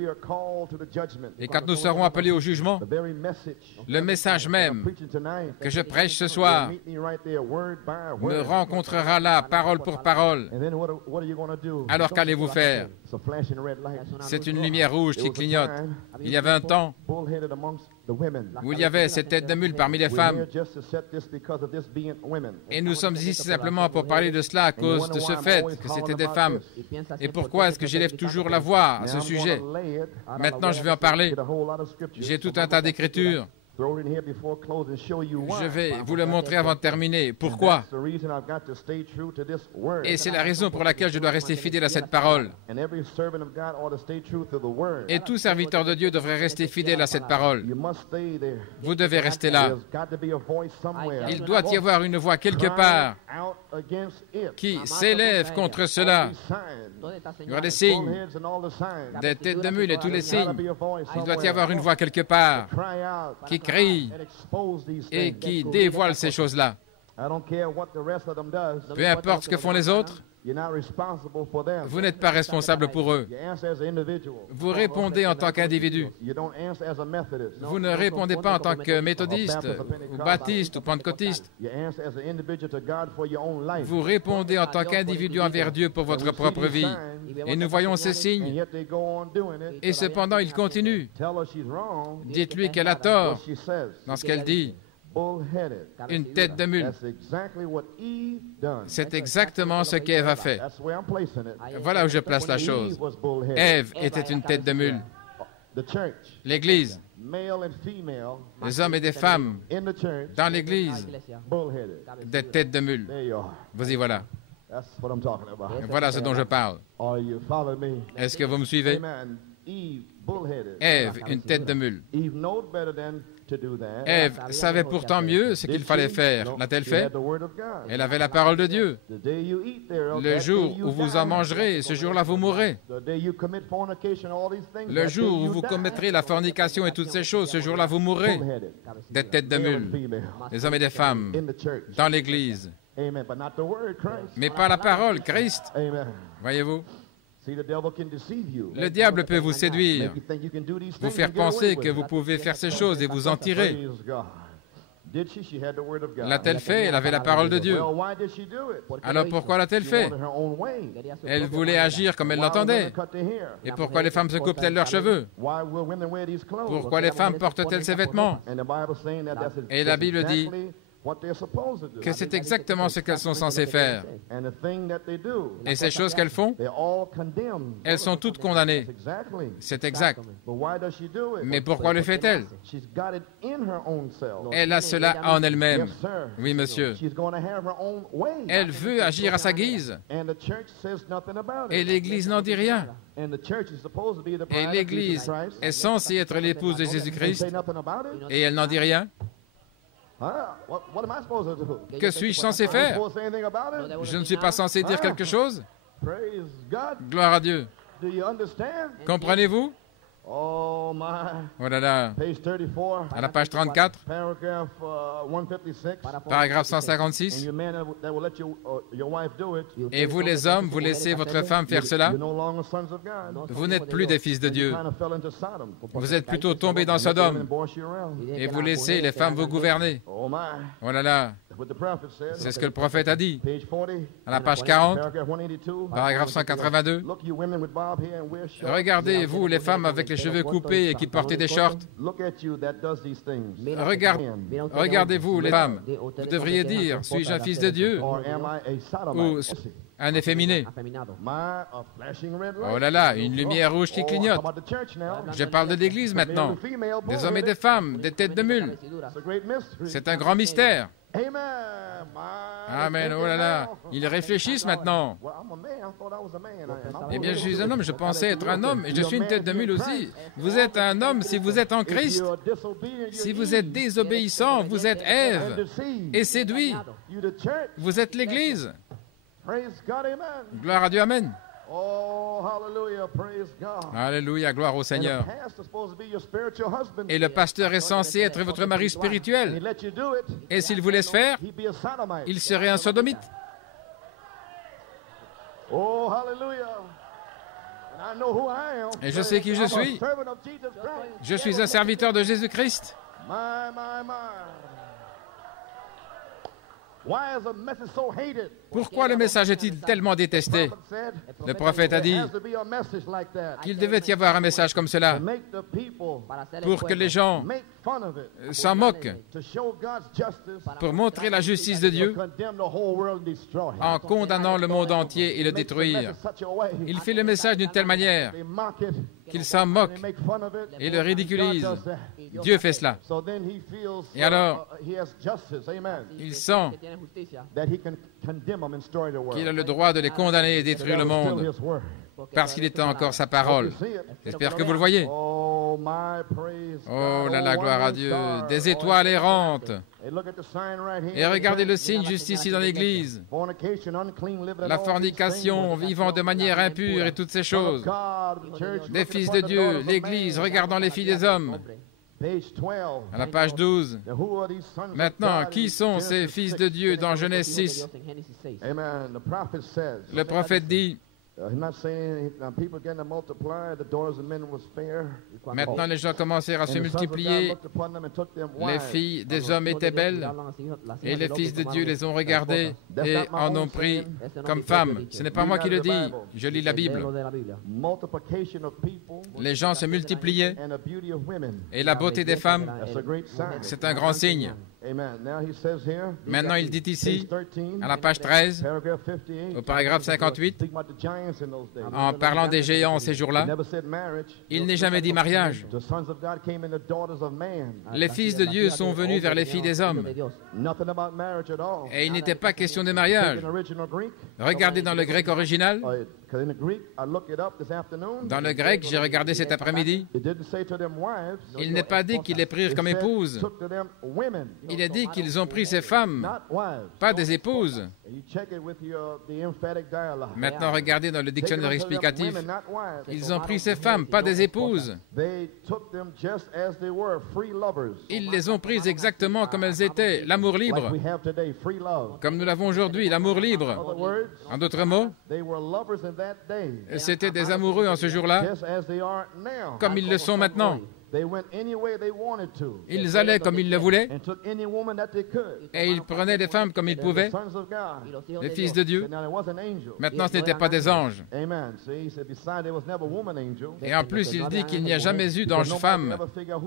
Et quand nous serons appelés au jugement, le message même que je prêche ce soir me rencontrera là, parole pour parole. Alors qu'allez-vous faire? C'est une lumière rouge qui clignote. Il y avait un temps où il y avait cette tête de mule parmi les femmes. Et nous sommes ici simplement pour parler de cela à cause de ce fait que c'était des femmes. Et pourquoi est-ce que j'élève toujours la voix à ce sujet? Maintenant, je vais en parler. J'ai tout un tas d'écritures. Je vais vous le montrer avant de terminer. Pourquoi? Et c'est la raison pour laquelle je dois rester fidèle à cette parole. Et tout serviteur de Dieu devrait rester fidèle à cette parole. Vous devez rester là. Il doit y avoir une voix quelque part qui s'élève contre cela. Il y aura des signes, des têtes de mule et tous les signes. Il doit y avoir une voix quelque part qui crie et qui dévoile ces choses-là. Peu importe ce que font les autres, vous n'êtes pas responsable pour eux. Vous répondez en tant qu'individu. Vous ne répondez pas en tant que méthodiste, ou baptiste, ou pentecôtiste. Vous répondez en tant qu'individu envers Dieu pour votre propre vie. Et nous voyons ces signes. Et cependant, il continue. Dites-lui qu'elle a tort dans ce qu'elle dit. Une tête de mule. C'est exactement ce qu'Ève a fait. Voilà où je place la chose. Ève était une tête de mule. L'Église, les hommes et des femmes dans l'Église, des têtes de mule. Vous y voilà. Voilà ce dont je parle. Est-ce que vous me suivez? Ève, une tête de mule. Ève savait pourtant mieux ce qu'il fallait faire. L'a-t-elle fait? Elle avait la parole de Dieu. Le jour où vous en mangerez, ce jour-là vous mourrez. Le jour où vous commettrez la fornication et toutes ces choses, ce jour-là vous mourrez. Des têtes de mule, des hommes et des femmes, dans l'Église. Mais pas la parole, Christ. Voyez-vous? Le diable peut vous séduire, vous faire penser que vous pouvez faire ces choses et vous en tirer. L'a-t-elle fait? Elle avait la parole de Dieu. Alors pourquoi l'a-t-elle fait? Elle voulait agir comme elle l'entendait. Et pourquoi les femmes se coupent-elles leurs cheveux? Pourquoi les femmes portent-elles ces vêtements? Et la Bible dit que c'est exactement ce qu'elles sont censées faire. Et ces choses qu'elles font, elles sont toutes condamnées. C'est exact. Mais pourquoi le fait-elle? Elle a cela en elle-même. Oui, monsieur. Elle veut agir à sa guise. Et l'Église n'en dit rien. Et l'Église est censée être l'épouse de Jésus-Christ. Et elle n'en dit rien. Que suis-je censé faire? Je ne suis pas censé dire quelque chose? Praise God. Gloire à Dieu. Do you understand? Comprenez-vous? Oh my. Oh là là. Page 34. À la page 34, Paragraph 156. paragraphe 156. And you men that will let your wife do it, Et vous les hommes, vous laissez votre femme faire cela? you're no longer sons of God. Vous n'êtes plus des fils de Dieu. Kind of fell into Sodom. Vous êtes plutôt tombés dans Sodome. Boss you around. Et vous laissez les femmes vous gouverner. Oh my. Oh là là. What the prophet said. C'est ce que le prophète a dit. Page 40. À la page 40, Paragraph 182. paragraphe 182. Look, you women with bob hair and wear shorts. Regardez, vous, les femmes avec les cheveux coupés et qui portez des shorts. Look at you that does these things. Regardez-vous, les femmes. Vous devriez dire, suis-je un fils de Dieu Or am I a ou sodomite? un efféminé? My a flashing red light. Oh là là, une lumière rouge qui Oh, clignote. how about the church now? Je parle de l'Église maintenant. Des hommes et des femmes, des têtes de mule. It's a great mystery. C'est un grand mystère. Amen. My Amen, oh là là. Ils réfléchissent maintenant. Well, I'm a man. I thought I was a man. Eh bien, je suis un homme, je pensais être un homme, et je suis une tête de mule aussi. Vous êtes un homme si vous êtes en Christ. Si vous êtes désobéissant, vous êtes Ève et séduit. You the church. Vous êtes l'Église. Praise God, amen. Gloire à Dieu, Amen. Oh, hallelujah, praise God. Alléluia, gloire au And Seigneur. the pastor's supposed to be your spiritual husband. Et le pasteur est censé être votre mari And he spirituel. let you do it. Et s'il vous laisse faire, He'd be a sodomite. il serait un sodomite. Oh, hallelujah. And I know who I am. Et je sais qui je I'm a suis. servant of Jesus Christ. Je suis un serviteur de Jésus-Christ. My. Why is a message so hated? Pourquoi le message est-il tellement détesté? Prophet said, Le prophète a dit there has to be a message like that. qu'il devait y avoir un message comme cela To make the people pour que les gens make fun of it. s'en moquent, To show God's justice. pour montrer la justice de Dieu Condemn the whole world and destroy it. en condamnant le monde entier et le Makes the détruire. message such a way. Il fait le message d'une telle manière They mock it. qu'il s'en moque They make fun of it. et le ridiculise. God does that. Dieu fait cela. So then he feels Et alors, he has justice. Amen. il sent That he can condemn them and destroy the world. qu'il a le droit de les condamner et détruire le That was still monde his word. parce qu'il est encore sa parole. You see it? J'espère que vous le voyez. Oh, my praise Oh God. là là, gloire à Dieu. Des étoiles errantes. Hey, look at the sign right here. Et regardez le signe juste ici dans l'Église. Fornication, unclean living, and La all these fornication, things. vivant de manière impure et toutes ces choses. God, church, Des looking fils upon de the Dieu, daughters of l'Église, man. regardant les filles des hommes. Page 12. À la page 12. Now, who are these sons of Maintenant, God qui in sont ces Genesis fils 6? de Dieu dans Genèse 6? Amen. The prophet says. Le prophète dit, He's not saying people getting to multiply, the daughters of men was fair. maintenant les gens commencèrent à se And the sons of God multiplier, looked upon them and took them les wives. filles des hommes étaient belles, et les fils de Dieu les ont regardées et en ont pris comme femmes. Ce n'est pas moi qui le dis, je lis la Bible. Multiplication of people Les gens se multipliaient, and the beauty of women. et la beauté des femmes, That's a great sign. c'est un grand signe. Amen. Now he says here, Maintenant, il dit ici, page 13, à la page 13, paragraph 58, au paragraphe 58, speaking about the giants in those days. en parlant des géants ces It jours-là, never said marriage. il n'est jamais dit mariage. The sons of God came in the daughters of man. Les fils de Dieu sont venus vers les filles des hommes, Nothing about marriage at all. et il n'était pas question de mariage. In original Greek, Regardez dans le grec original. 'cause in the Greek, I looked it up this afternoon. Dans le grec, j'ai regardé cet après-midi, It didn't say to them wives. il n'est pas dit qu'ils les prirent It comme said, épouses. took to them women, Il est dit qu'ils ont pris ces femmes, not wives. pas des épouses. And you check it with the emphatic dialogue. Maintenant, regardez dans le Taking dictionnaire them to them explicatif. women, not wives. Ils ont pris ces femmes, pas des épouses. They took them just as they were, free lovers. Ils les ont prises exactement comme elles étaient, l'amour Like libre. we have today, free love. Comme nous l'avons aujourd'hui, l'amour In libre. other words, En d'autres mots, they were lovers in that day, c'étaient des amoureux en ce jour-là, just as they are now. comme ils le sont maintenant. They went any way they wanted to, Ils allaient comme ils le voulaient, and took any woman that they could. et ils prenaient des femmes comme ils They're pouvaient, the sons of God. les fils de Dieu. Now, there was an angel. Maintenant, ce n'étaient pas des anges. Amen. See, he said, besides, there was never a woman angel. Et en plus, il dit qu'il n'y a jamais eu d'ange-femme,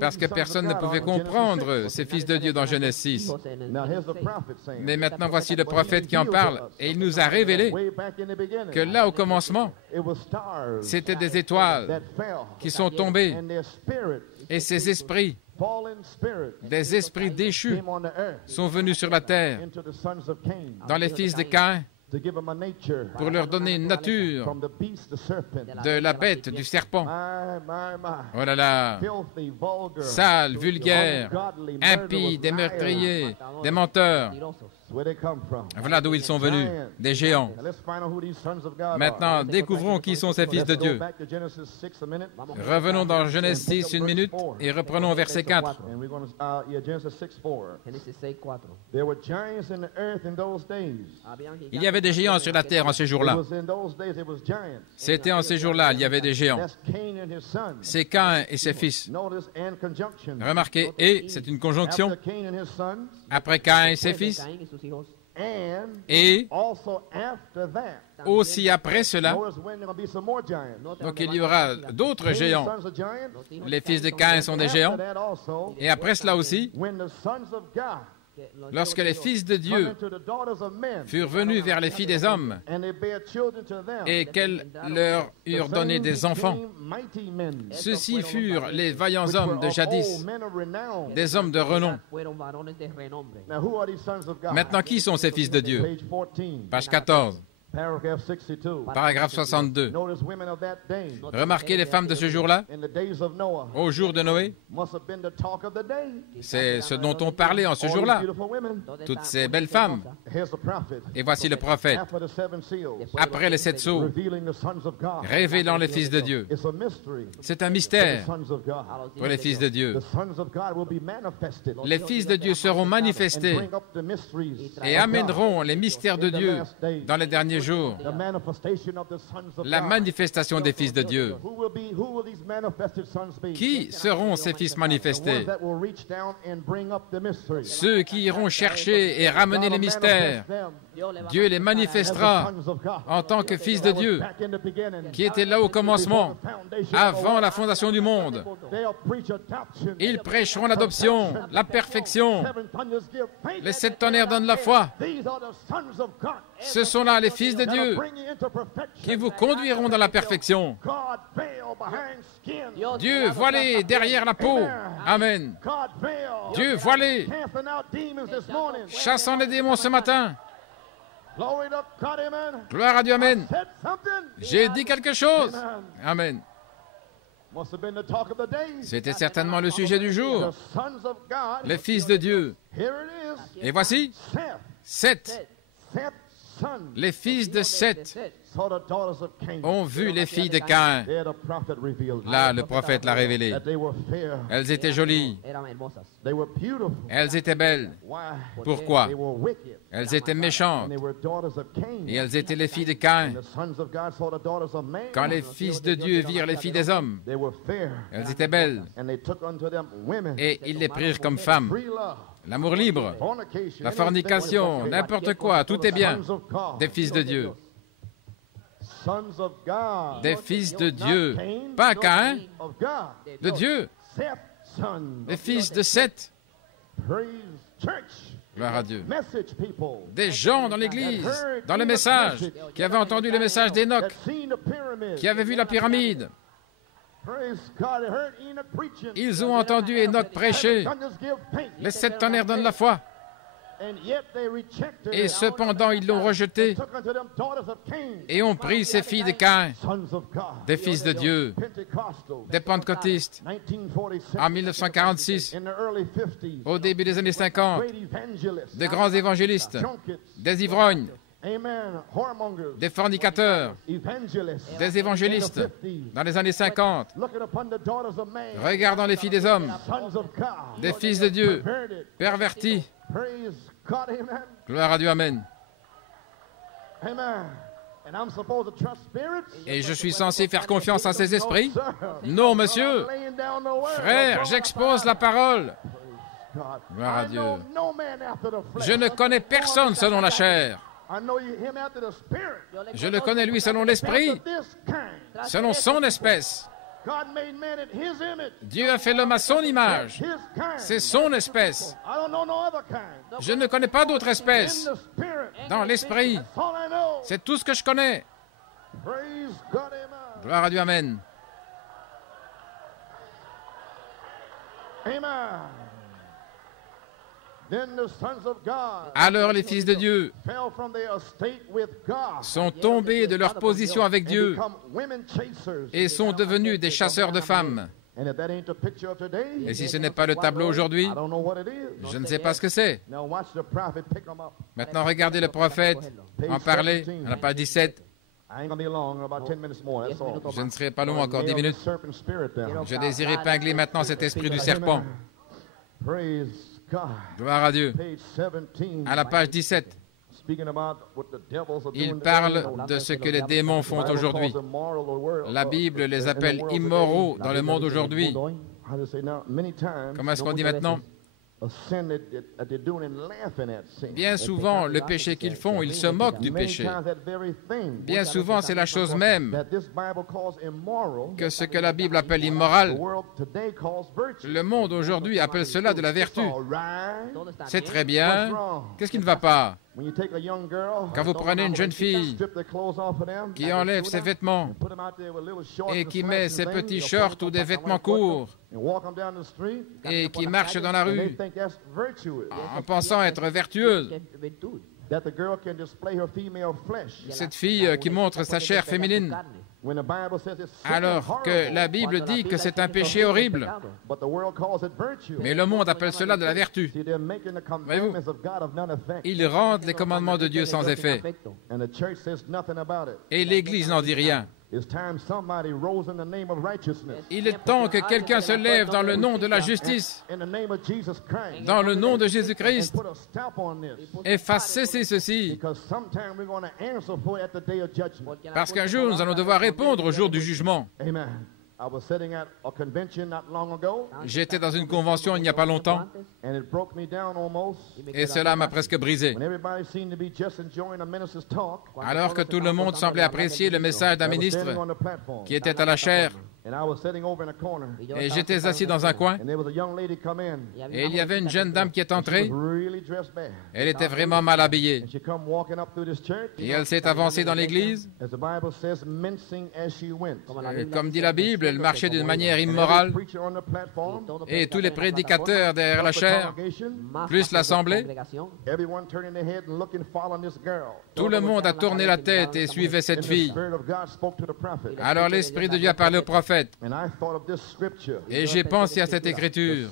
parce que personne ne pouvait comprendre ces fils de Dieu dans Genèse 6. Now, here's the prophet saying, Mais maintenant, voici le prophète qui en parle, et il nous a révélé way back in the beginning, que là, au commencement, it was stars c'était des étoiles that fell, qui sont tombées, and their spirits, et ces esprits, fallen spirits, des esprits déchus, came on the earth sont venus sur la terre, into the sons of Cain dans les fils de Caïn, to give them a nature pour leur donner une nature from the beast, the serpent. de la bête, du serpent. My. Oh là là, Filthy, vulgar, sale, vulgaire, ungodly, impie, murderous, des meurtriers, des menteurs. Voilà d'où ils sont venus, des géants. Maintenant, découvrons qui sont ces fils de Dieu. Revenons dans Genèse 6 une minute et reprenons verset 4. Il y avait des géants sur la terre en ces jours-là. C'était en ces jours-là, il y avait des géants. C'est Caïn et ses fils. Remarquez, et c'est une conjonction. Après Caïn et ses fils, et aussi après cela, donc il y aura d'autres géants. Les fils de Caïn sont des géants. Et après cela aussi, lorsque les fils de Dieu furent venus vers les filles des hommes et qu'elles leur eurent donné des enfants, ceux-ci furent les vaillants hommes de jadis, des hommes de renom. Maintenant, qui sont ces fils de Dieu? Page 14. Paragraphe 62. Remarquez les femmes de ce jour-là, au jour de Noé. C'est ce dont on parlait en ce jour-là. Toutes ces belles femmes. Et voici le prophète, après les 7 sceaux, révélant les fils de Dieu. C'est un mystère pour les fils de Dieu. Les fils de Dieu seront manifestés et amèneront les mystères de Dieu dans les derniers jours. La manifestation des fils de Dieu. Qui seront ces fils manifestés? Ceux qui iront chercher et ramener les mystères. Dieu les manifestera en tant que fils de Dieu, qui étaient là au commencement, avant la fondation du monde. Ils prêcheront l'adoption, la perfection. Les 7 tonnerres donnent la foi. Ce sont là les fils de Dieu qui vous conduiront dans la perfection. Dieu voilé derrière la peau. Amen. Dieu voilé, chassant les démons ce matin. Gloire à Dieu, amen. J'ai dit quelque chose. Amen. C'était certainement le sujet du jour. Les fils de Dieu. Et voici, 7. Les fils de Seth ont vu les filles de Caïn. Là, le prophète l'a révélé. Elles étaient jolies. Elles étaient belles. Pourquoi? Elles étaient méchantes. Et elles étaient les filles de Caïn. Quand les fils de Dieu virent les filles des hommes, elles étaient belles. Et ils les prirent comme femmes. L'amour libre, la fornication, n'importe quoi, tout est bien. Des fils de Dieu. Des fils de Dieu. Pas Caïn, de Dieu. Des fils de Seth. Gloire à Dieu. Des gens dans l'Église, dans le message, qui avaient entendu le message d'Enoch, qui avaient vu la pyramide. Ils ont entendu Enoch prêcher. Les 7 tonnerres donnent la foi. Et cependant, ils l'ont rejeté et ont pris ces filles de Caïn, des fils de Dieu, des pentecôtistes. En 1946, au début des années 50, de grands évangélistes, des ivrognes, des fornicateurs, des évangélistes dans les années 50, regardant les filles des hommes, des fils de Dieu, pervertis. Gloire à Dieu, amen. Et je suis censé faire confiance à ces esprits? Non, monsieur. Frère, j'expose la parole. Gloire à Dieu. Je ne connais personne selon la chair. Je le connais, lui, selon l'esprit, selon son espèce. Dieu a fait l'homme à son image. C'est son espèce. Je ne connais pas d'autre espèce. Dans l'esprit, c'est tout ce que je connais. Gloire à Dieu, amen. Alors les fils de Dieu sont tombés de leur position avec Dieu et sont devenus des chasseurs de femmes. Et si ce n'est pas le tableau aujourd'hui, je ne sais pas ce que c'est. Maintenant, regardez le prophète en parler à la page 17. Je ne serai pas long, encore 10 minutes. Je désire épingler maintenant cet esprit du serpent. Gloire à Dieu. À la page 17, il parle de ce que les démons font aujourd'hui. La Bible les appelle immoraux dans le monde aujourd'hui. Comment est-ce qu'on dit maintenant? Bien souvent, le péché qu'ils font, ils se moquent du péché. Bien souvent, c'est la chose même que ce que la Bible appelle immoral, le monde aujourd'hui appelle cela de la vertu. C'est très bien. Qu'est-ce qui ne va pas? Quand vous prenez une jeune fille qui enlève ses vêtements et qui met ses petits shorts ou des vêtements courts et qui marche dans la rue en pensant être vertueuse, cette fille qui montre sa chair féminine, alors que la Bible dit que c'est un péché horrible, mais le monde appelle cela de la vertu. Voyez-vous, ils rendent les commandements de Dieu sans effet, et l'Église n'en dit rien. Il est temps que quelqu'un se lève dans le nom de la justice, dans le nom de Jésus-Christ, et fasse cesser ceci. Parce qu'un jour, nous allons devoir répondre au jour du jugement. J'étais dans une convention il n'y a pas longtemps, et cela m'a presque brisé. Alors que tout le monde semblait apprécier le message d'un ministre qui était à la chaire, et j'étais assis dans un coin, et il y avait une jeune dame qui est entrée. Elle était vraiment mal habillée, et elle s'est avancée dans l'église. Comme dit la Bible, elle marchait d'une manière immorale, et tous les prédicateurs derrière la chaire, plus l'assemblée, tout le monde a tourné la tête et suivait cette fille. Alors l'Esprit de Dieu a parlé au prophète. Et j'ai pensé à cette écriture.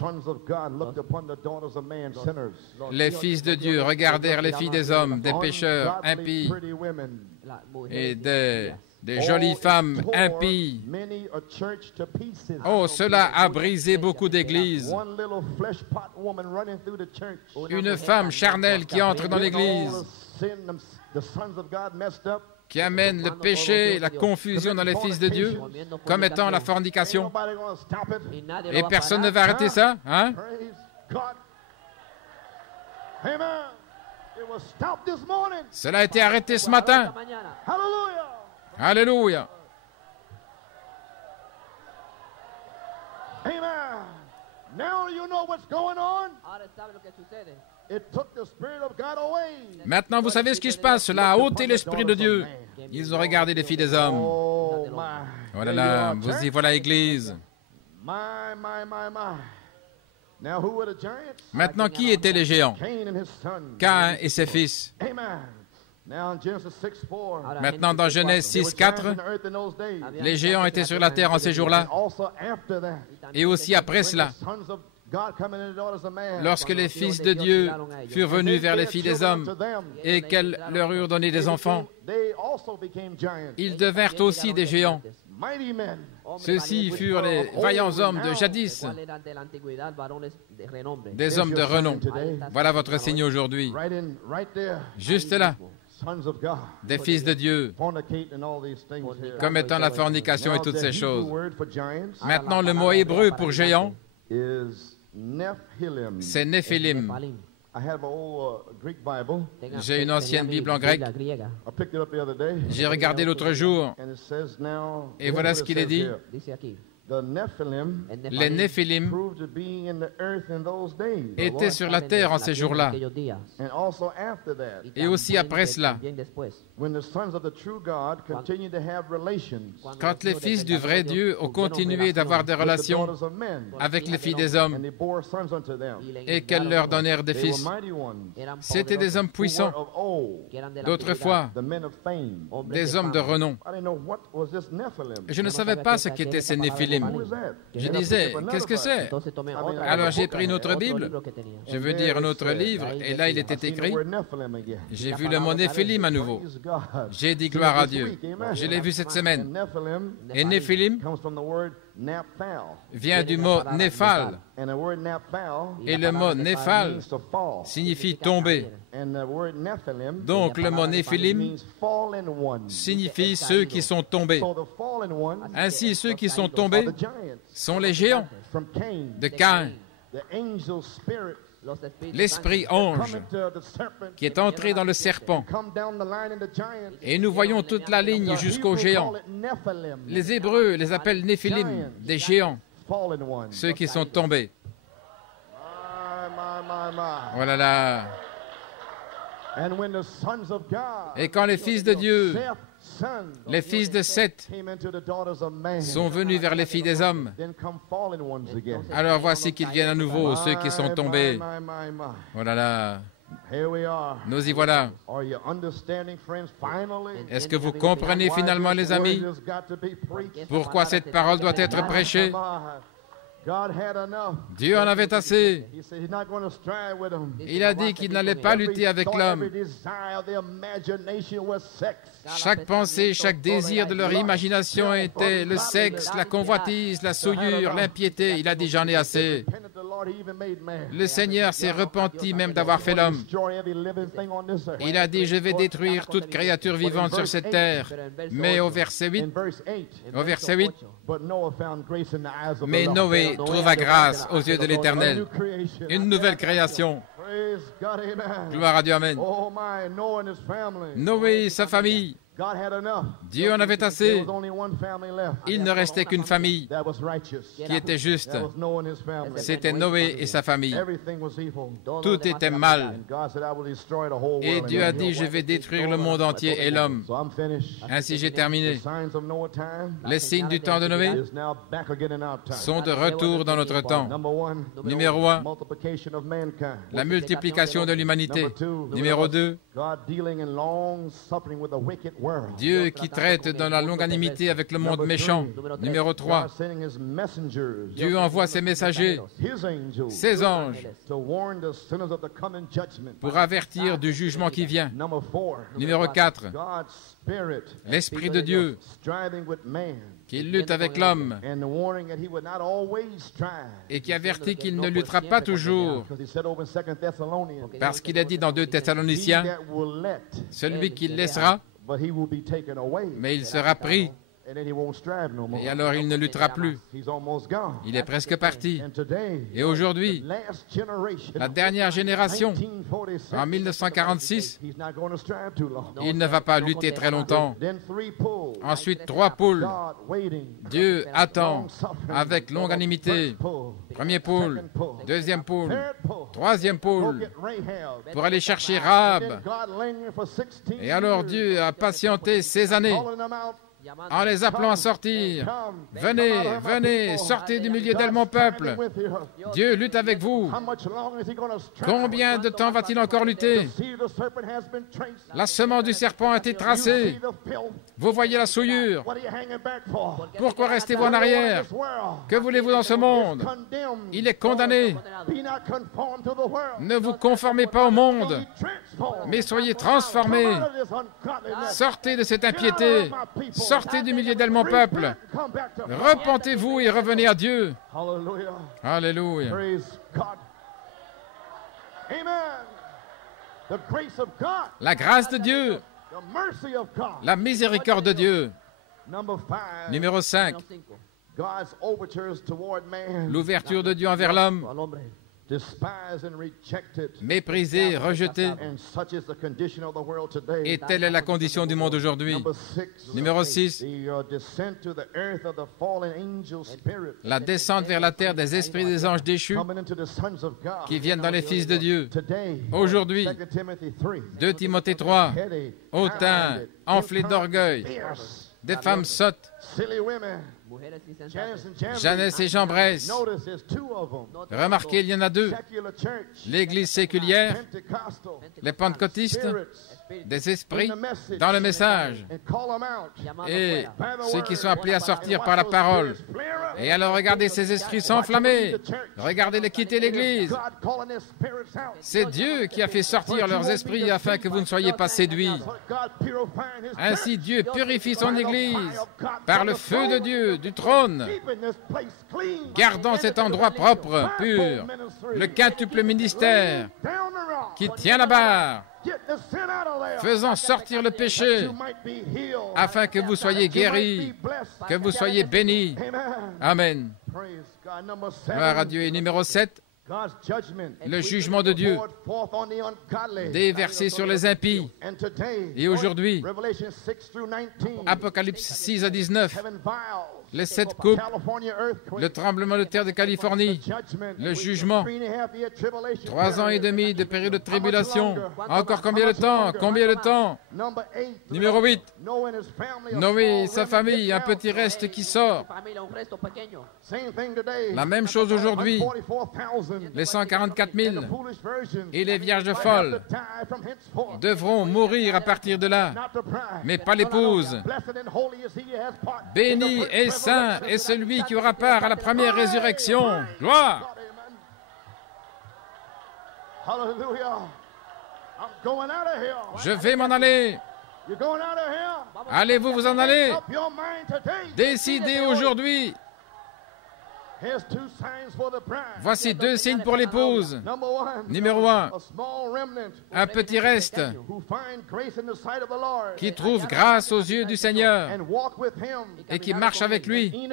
Les fils de Dieu regardèrent les filles des hommes, des pécheurs impies et des jolies femmes impies. Oh, cela a brisé beaucoup d'églises. Une femme charnelle qui entre dans l'église, qui amène le péché et la confusion dans les fils de Dieu, comme étant la fornication. Et personne ne va arrêter ça, hein? Cela a été arrêté ce matin. Alléluia. Maintenant, vous savez ce qui se passe. Cela a ôté l'Esprit de Dieu. Ils ont regardé les filles des hommes. Oh là là, vous y voilà, Église. Maintenant, qui étaient les géants? Caïn et ses fils. Maintenant, dans Genèse 6, 4, les géants étaient sur la terre en ces jours-là. Et aussi après cela, lorsque les fils de Dieu furent venus vers les filles des hommes et qu'elles leur eurent donné des enfants, ils devinrent aussi des géants. Ceux-ci furent les vaillants hommes de jadis, des hommes de renom. Voilà votre signe aujourd'hui. Juste là, des fils de Dieu, comme étant la fornication et toutes ces choses. Maintenant, le mot hébreu pour géant, c'est Néphilim. J'ai une ancienne Bible en grec. J'ai regardé l'autre jour, et voilà ce qu'il est dit. Les Néphilim étaient sur la terre en ces jours-là. Et aussi après cela, quand les fils du vrai Dieu ont continué d'avoir des relations avec les filles des hommes et qu'elles leur donnèrent des fils, c'étaient des hommes puissants d'autrefois, des hommes de renom. Je ne savais pas ce qu'étaient ces Néphilim. Néphilim. Je disais, qu'est-ce que c'est? Alors j'ai pris une autre Bible, je veux dire un autre livre, et là il était écrit, j'ai vu le mot Néphilim à nouveau. J'ai dit gloire à Dieu. Je l'ai vu cette semaine. Et Néphilim vient du mot Néphal. Et le mot Néphal signifie tomber. Donc le mot Néphilim signifie ceux qui sont tombés. Ainsi, ceux qui sont tombés sont les géants de Caïn. L'esprit ange qui est entré dans le serpent. Et nous voyons toute la ligne jusqu'aux géants. Les Hébreux les appellent Néphilim, des géants, ceux qui sont tombés. Oh là là. Et quand les fils de Dieu, les fils de Seth, sont venus vers les filles des hommes, alors voici qu'ils viennent à nouveau, ceux qui sont tombés. Oh là là. Nous y voilà. Est-ce que vous comprenez finalement, les amis, pourquoi cette parole doit être prêchée? Dieu en avait assez. Il a dit qu'il n'allait pas lutter avec l'homme. Chaque pensée, chaque désir de leur imagination était le sexe, la convoitise, la souillure, l'impiété. Il a dit, j'en ai assez. Le Seigneur s'est repenti même d'avoir fait l'homme. Il a dit, je vais détruire toute créature vivante sur cette terre. Mais au verset 8, mais Noé trouva grâce aux yeux de l'Éternel. Une nouvelle création. Gloire à Dieu, amen. Noé et sa famille. Dieu en avait assez. Il ne restait qu'une famille qui était juste. C'était Noé et sa famille. Tout était mal. Et Dieu a dit, je vais détruire le monde entier et l'homme. Ainsi j'ai terminé. Les signes du temps de Noé sont de retour dans notre temps. Numéro 1, la multiplication de l'humanité. Numéro 2, Dieu qui traite dans la longanimité avec le monde méchant. Numéro 3, Dieu envoie ses messagers, ses anges, pour avertir du jugement qui vient. Numéro 4, l'Esprit de Dieu qui lutte avec l'homme et qui avertit qu'il ne luttera pas toujours, parce qu'il a dit dans 2 Thessaloniciens, celui qui laissera, mais il sera pris, et alors il ne luttera plus. Il est presque parti. Et aujourd'hui, la dernière génération, en 1946, il ne va pas lutter très longtemps. Ensuite, 3 poules. Dieu attend avec longanimité. Premier poule, deuxième poule, troisième poule, pour aller chercher Rahab. Et alors Dieu a patienté 16 années en les appelant à sortir. Venez, venez, sortez du milieu d'elle, mon peuple. Dieu lutte avec vous. Combien de temps va-t-il encore lutter? La semence du serpent a été tracée. Vous voyez la souillure. Pourquoi restez-vous en arrière? Que voulez-vous dans ce monde? Il est condamné. Ne vous conformez pas au monde, mais soyez transformés. Sortez de cette impiété. Sortez du milieu d'elle, mon peuple. Repentez-vous et revenez à Dieu. Alléluia. La grâce de Dieu. La miséricorde de Dieu. Numéro 5. L'ouverture de Dieu envers l'homme. Méprisé, rejeté. Et telle est la condition du monde aujourd'hui. Numéro 6. La descente vers la terre des esprits des anges déchus qui viennent dans les fils de Dieu. Aujourd'hui, 2 Timothée 3, hautain, enflé d'orgueil, des femmes sottes, Mujeres insensatas. Jeannès et Jean Bresse. Remarquez, il y en a deux. L'Église séculière, les pentecôtistes, des esprits dans le message, et ceux qui sont appelés à sortir par la parole. Et alors regardez ces esprits s'enflammer, regardez-les quitter l'Église. C'est Dieu qui a fait sortir leurs esprits afin que vous ne soyez pas séduits. Ainsi Dieu purifie son Église par le feu de Dieu, du trône, gardant cet endroit propre, pur, le quintuple ministère qui tient la barre, faisant sortir le péché, afin que vous soyez guéris, que vous soyez bénis. Amen. Gloire à Dieu. Et numéro 7, le jugement de Dieu, déversé sur les impies. Et aujourd'hui, Apocalypse 6 à 19, les 7 coupes, le tremblement de terre de Californie, le jugement, 3 ans et demi de période de tribulation. Encore combien de temps? Combien de temps? Numéro 8, Noé et sa famille, un petit reste qui sort. La même chose aujourd'hui, les 144 000 et les vierges folles devront mourir à partir de là, mais pas l'épouse. Béni et saint est celui qui aura part à la première résurrection. Gloire! Je vais m'en aller. Allez-vous vous en aller? Décidez aujourd'hui. Voici 2 signes pour l'épouse. Numéro 1, un petit reste qui trouve grâce aux yeux du Seigneur et qui marche avec lui.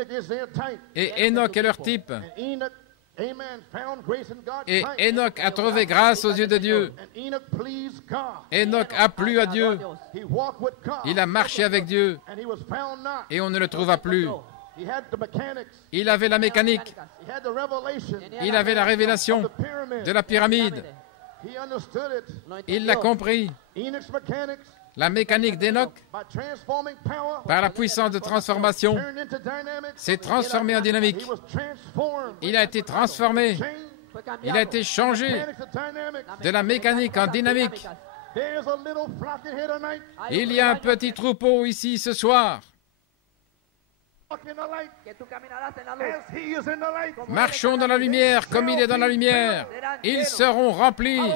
Et Enoch est leur type. Et Enoch a trouvé grâce aux yeux de Dieu. Enoch a plu à Dieu. Il a marché avec Dieu. Et on ne le trouva plus. Il avait la mécanique. Il avait la révélation de la pyramide. Il l'a compris. La mécanique d'Enoch, par la puissance de transformation, s'est transformée en dynamique. Il a été transformé. Il a été changé de la mécanique en dynamique. Il y a un petit troupeau ici ce soir. Marchons dans la lumière comme il est dans la lumière. Ils seront remplis.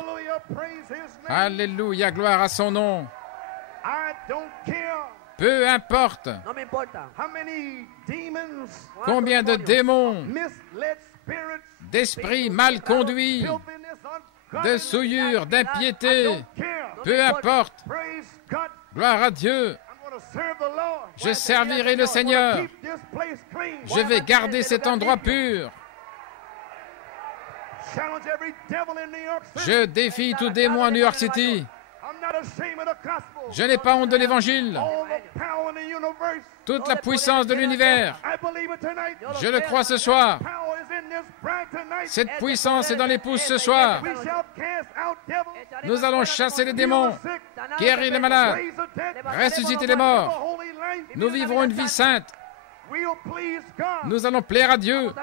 Alléluia, gloire à son nom. Peu importe combien de démons, d'esprits mal conduits, de souillure, d'impiété, peu importe. Gloire à Dieu. Je servirai le Seigneur. Je vais garder cet endroit pur. Je défie tout démon à New York City. Je n'ai pas honte de l'Évangile. Toute la puissance de l'univers, je le crois ce soir. Cette puissance est dans l'épouse ce soir. Nous allons chasser les démons, guérir les malades, ressusciter les morts. Nous vivrons une vie sainte. Nous allons plaire à Dieu.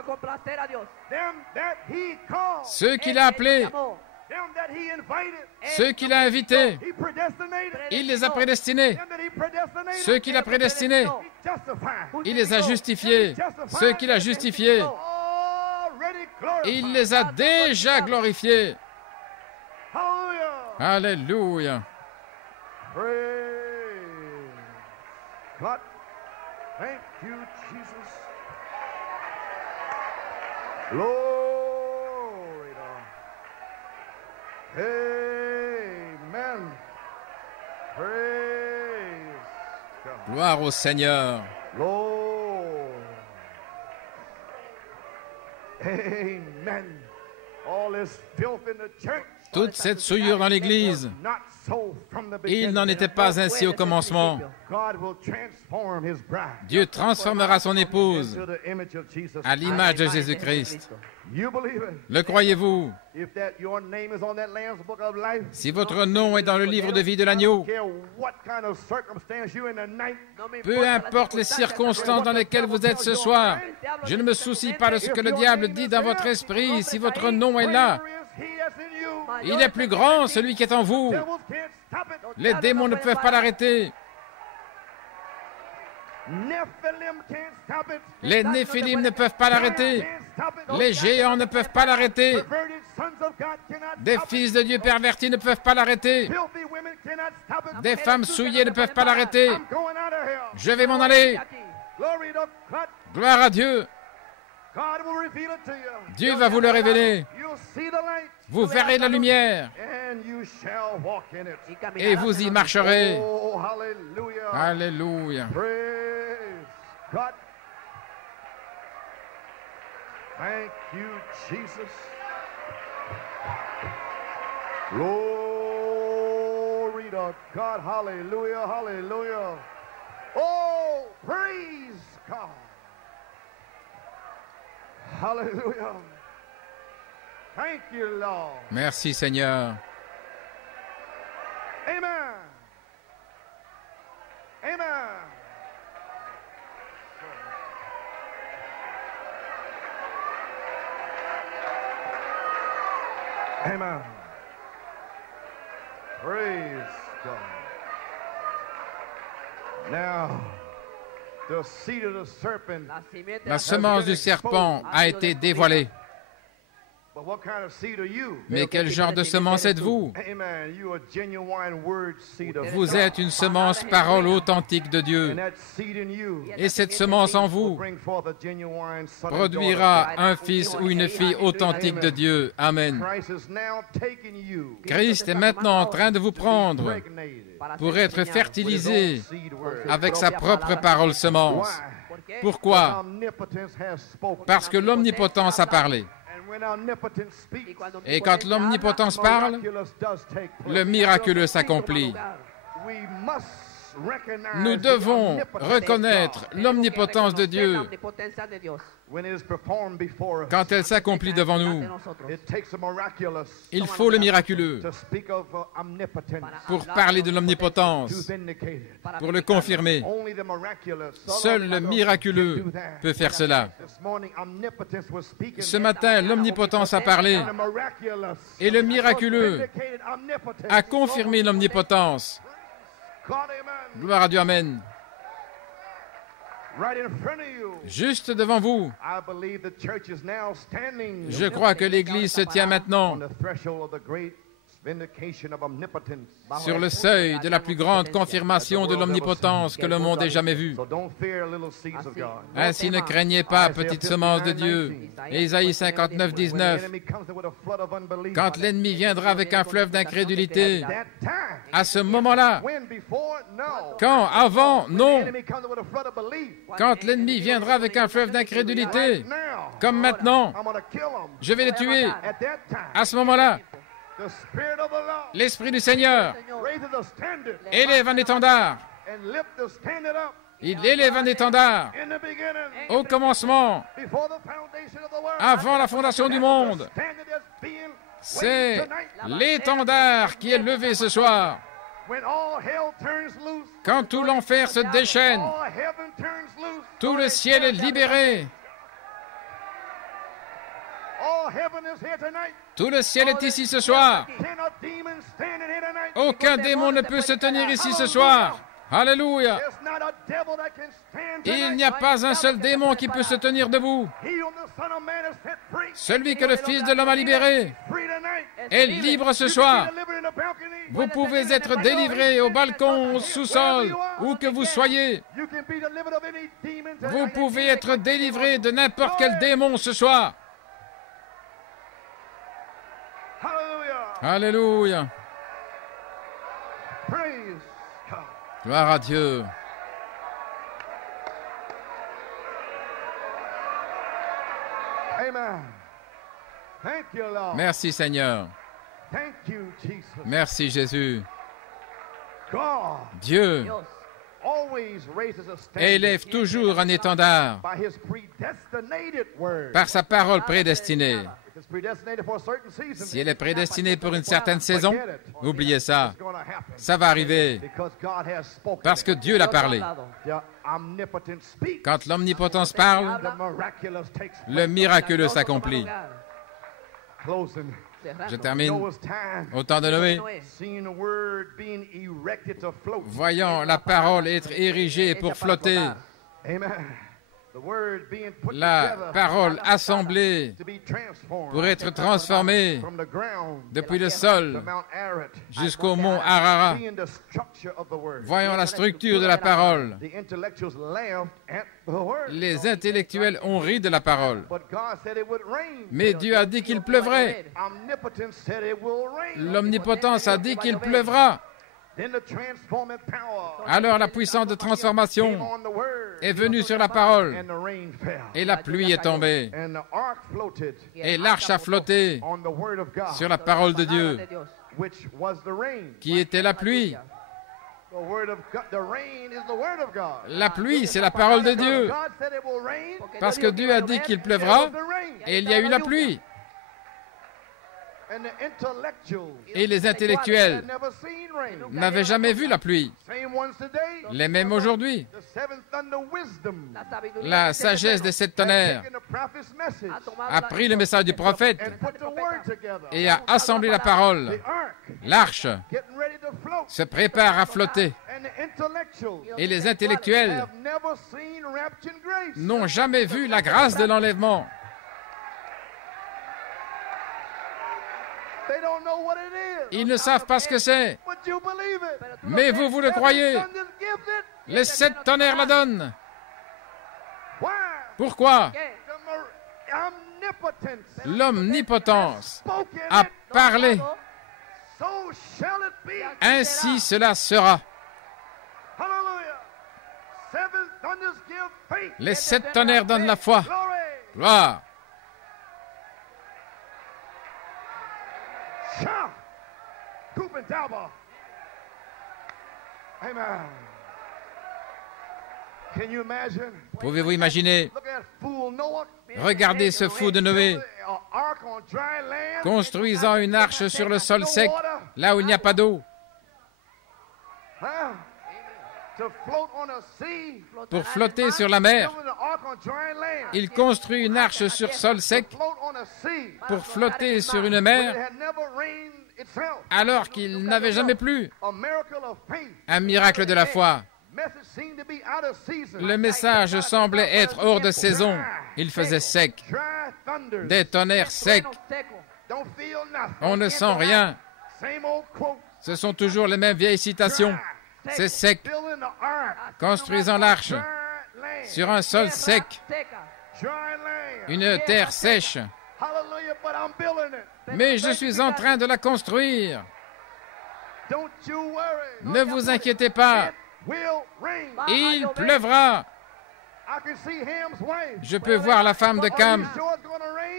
Ceux qu'il a appelés, ceux qu'il a invités, il les a prédestinés. Ceux qu'il a prédestinés, il les a justifiés. Ceux qu'il a justifiés, il les a déjà glorifiés. Alléluia. Thank you, Jesus. Glory to Amen. Praise God. Gloire au Seigneur. Lord. Amen. All this filth in the church. Toute cette souillure dans l'Église Il n'en était pas ainsi au commencement. Dieu transformera son épouse à l'image de Jésus-Christ. Le croyez-vous? Si votre nom est dans le livre de vie de l'agneau, peu importe les circonstances dans lesquelles vous êtes ce soir, je ne me soucie pas de ce que le diable dit dans votre esprit. Si votre nom est là, il est plus grand, celui qui est en vous. Les démons ne peuvent pas l'arrêter. Les Néphilim ne peuvent pas l'arrêter. Les géants ne peuvent pas l'arrêter. Des fils de Dieu pervertis ne peuvent pas l'arrêter. Des femmes souillées ne peuvent pas l'arrêter. Je vais m'en aller. Gloire à Dieu. Dieu va vous le révéler. Vous verrez la lumière et vous y marcherez. Alléluia. Thank you, Jesus. Glory to God. Hallelujah, hallelujah. Oh, praise God. Hallelujah. Thank you, Lord. Merci, Seigneur. Amen. Amen. Amen. Praise God. Now, the seed of the serpent. La semence du serpent a été dévoilée. But what kind of seed are you? Mais quel genre de semence êtes-vous? Amen. You are genuine word seed of Vous êtes une semence parole authentique de Dieu. And that seed in you Et cette semence en vous bring forth a genuine son and produira un fils ou une fille authentique de Dieu. Amen. daughter. Christ is now taking you Christ est maintenant en train de vous prendre pour être fertilisé avec sa propre parole semence. Pourquoi? Omnipotence has spoken. Parce que l'omnipotence a parlé. And when omnipotence speaks, Et quand l'omnipotence parle, miraculous does take place. le miraculeux s'accomplit. We must recognize Nous the devons omnipotence of reconnaître God l'omnipotence de Dieu when it is performed before us. quand elle s'accomplit devant nous. It takes a miraculous Il faut le miraculeux to speak of omnipotence, pour parler de to l'omnipotence, vindicate it. pour le confirmer. Only the miraculous. Seul le miraculeux peut faire cela. This morning, omnipotence was speaking. Ce matin, l'omnipotence a parlé And the miraculous et le miraculeux vindicated omnipotence. a confirmé l'omnipotence. God, amen. Gloire à Dieu, Amen. Right in front of you. Juste devant vous, I believe the church is now standing je crois que l'Église se tient on maintenant the threshold of the great vindication of omnipotence. sur le seuil de la plus grande confirmation de l'omnipotence que le monde ait jamais vue. So don't fear little seeds of God. Ainsi ne craignez pas, petite semence de Dieu. Ésaïe 59, When the 19. enemy comes with a flood of unbelief, Quand l'ennemi viendra avec un fleuve d'incrédulité, that time, à ce moment-là, when before, no. quand, avant, The non, enemy comes with a flood of belief. quand l'ennemi viendra avec un fleuve d'incrédulité, Now, comme maintenant, I'm going to kill them. je vais les tuer. At that time, À ce moment-là, the Spirit of the Lord l'Esprit du Seigneur raises a standard élève un étendard. and lift the standard up Il élève un étendard in the beginning, au commencement, before the foundation of the world. avant la fondation du monde. Standard is being C'est raised tonight. l'étendard qui est levé ce soir. When all hell turns loose, Quand tout l'enfer se déchaîne, all heaven turns loose, tout le ciel est libéré. all heaven is here tonight. Tout le ciel est ici ce soir. Cannot demons stand in here tonight. Aucun démon ne peut se tenir ici ce soir. Alléluia. There's not a devil that can stand Il tonight. n'y a pas un seul démon qui peut se tenir debout. He whom the Son of Man has set free. Celui que le Fils de l'homme a libéré Free tonight. est libre ce soir. Be delivered in the balcony. Vous pouvez être délivré au balcon, au sous-sol, où que vous soyez. You can be delivered of any demon tonight. Vous pouvez être délivré de n'importe quel démon ce soir. Hallelujah. Alléluia. Praise God. Gloire à Dieu. Amen. Thank you, Lord. Merci Seigneur. Thank you, Jesus. Merci Jésus. Dieu Dios élève toujours un étendard par sa parole prédestinée. Si elle est prédestinée pour une certaine saison, oubliez ça. Ça va arriver parce que Dieu l'a parlé. Quand l'omnipotence parle, le miraculeux s'accomplit. Je termine. Au temps de Noé, voyant la parole être érigée pour flotter, la parole assemblée pour être transformée depuis le sol jusqu'au mont Ararat. Voyant la structure de la parole, les intellectuels ont ri de la parole. Mais Dieu a dit qu'il pleuvrait. L'omnipotence a dit qu'il pleuvra. Alors la puissance de transformation est venue sur la parole et la pluie est tombée et l'arche a flotté sur la parole de Dieu qui était la pluie. La pluie, c'est la parole de Dieu parce que Dieu a dit qu'il pleuvra et il y a eu la pluie. Et les intellectuels n'avaient jamais vu la pluie. Les mêmes aujourd'hui. La sagesse des 7 tonnerres a pris le message du prophète et a assemblé la parole. L'arche se prépare à flotter. Et les intellectuels n'ont jamais vu la grâce de l'enlèvement. Ils ne savent pas ce que c'est. Mais vous le croyez. Les 7 tonnerres la donnent. Pourquoi? L'omnipotence a parlé. Ainsi cela sera. Les 7 tonnerres donnent la foi. Gloire. Pouvez-vous imaginer? Regardez ce fou de Noé construisant une arche sur le sol sec, là où il n'y a pas d'eau. Pour flotter sur la mer, il construit une arche sur sol sec pour flotter sur une mer alors qu'il n'avait jamais plu. Un miracle de la foi. Le message semblait être hors de saison. Il faisait sec. Des tonnerres secs. On ne sent rien. Ce sont toujours les mêmes vieilles citations. C'est sec. Construisant l'arche sur un sol sec. Une terre sèche. Mais je suis en train de la construire. Ne vous inquiétez pas. Il pleuvra. Je peux voir la femme de Cam.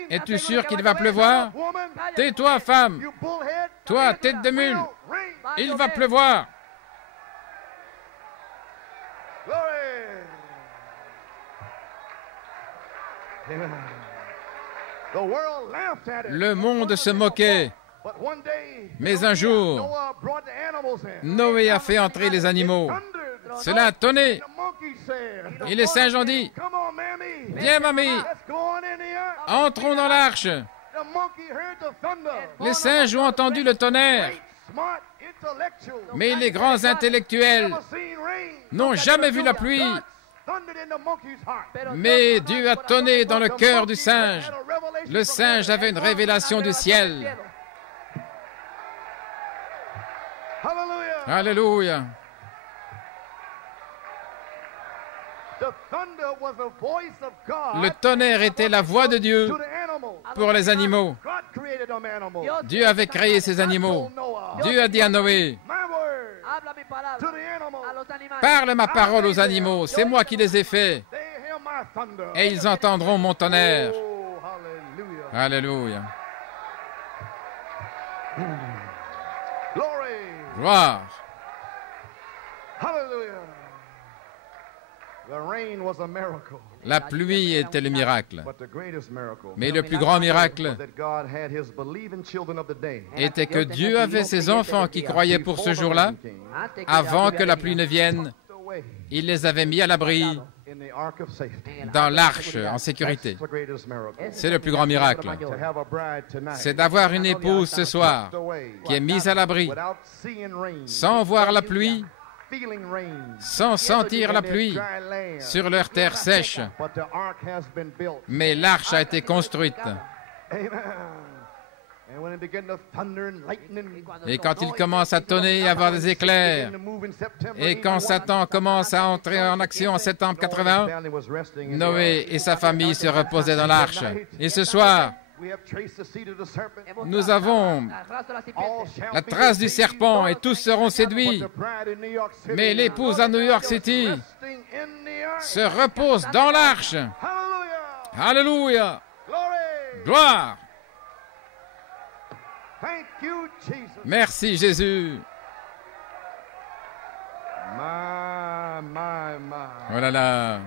Es-tu sûr qu'il va pleuvoir? Tais-toi, femme. Toi, tête de mule. Il va pleuvoir. Le monde se moquait. Mais un jour, Noé a fait entrer les animaux. Cela a tonné. Et les singes ont dit, « Viens, mamie, entrons dans l'arche. » Les singes ont entendu le tonnerre. Mais les grands intellectuels n'ont jamais vu la pluie. Mais Dieu a tonné dans le cœur du singe. Le singe avait une révélation du ciel. Alléluia. Le tonnerre était la voix de Dieu pour les animaux. Dieu avait créé ces animaux. Dieu a dit à Noé, « Parle ma parole aux animaux, c'est moi qui les ai faits, et ils entendront mon tonnerre. » Alléluia. Gloire. Hallelujah. The rain was a miracle. La pluie était le miracle. But the greatest miracle Mais le plus grand miracle was that God had his believing children of the day. était que Dieu avait ses enfants qui croyaient pour ce jour-là. Avant que la pluie ne vienne, il les avait mis à l'abri In the ark of safety. dans l'arche en sécurité. That's the greatest miracle. C'est le plus grand miracle. To have a bride tonight. C'est d'avoir une épouse ce soir qui est mise à l'abri, Without seeing rain. sans voir la pluie, Feeling rain. sans sentir la pluie Dry land. sur leur terre sèche. But the ark has been built. Mais l'arche a été construite. Amen. And when it began to thunder and lightning, Et quand il commence à tonner et à avoir des éclairs, et quand Satan commence à entrer en action en septembre 81, Noé et sa famille se reposaient dans l'arche. Et ce soir, nous avons la trace du serpent et tous seront séduits. Mais l'épouse à New York City se repose dans l'arche. Alléluia! Gloire! Merci Jésus. Oh là là.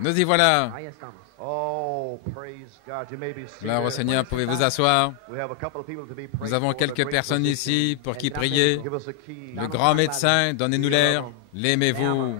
Nous y voilà. Ahí estamos. Oh, praise God. You may be seated. Gloire au Seigneur, pouvez vous asseoir. We have a couple of people to be prayed Nous avons for. The quelques great personnes physician. ici pour qui prier. Give us a key. Le grand médecin, donnez-nous l'air. L'aimez-vous?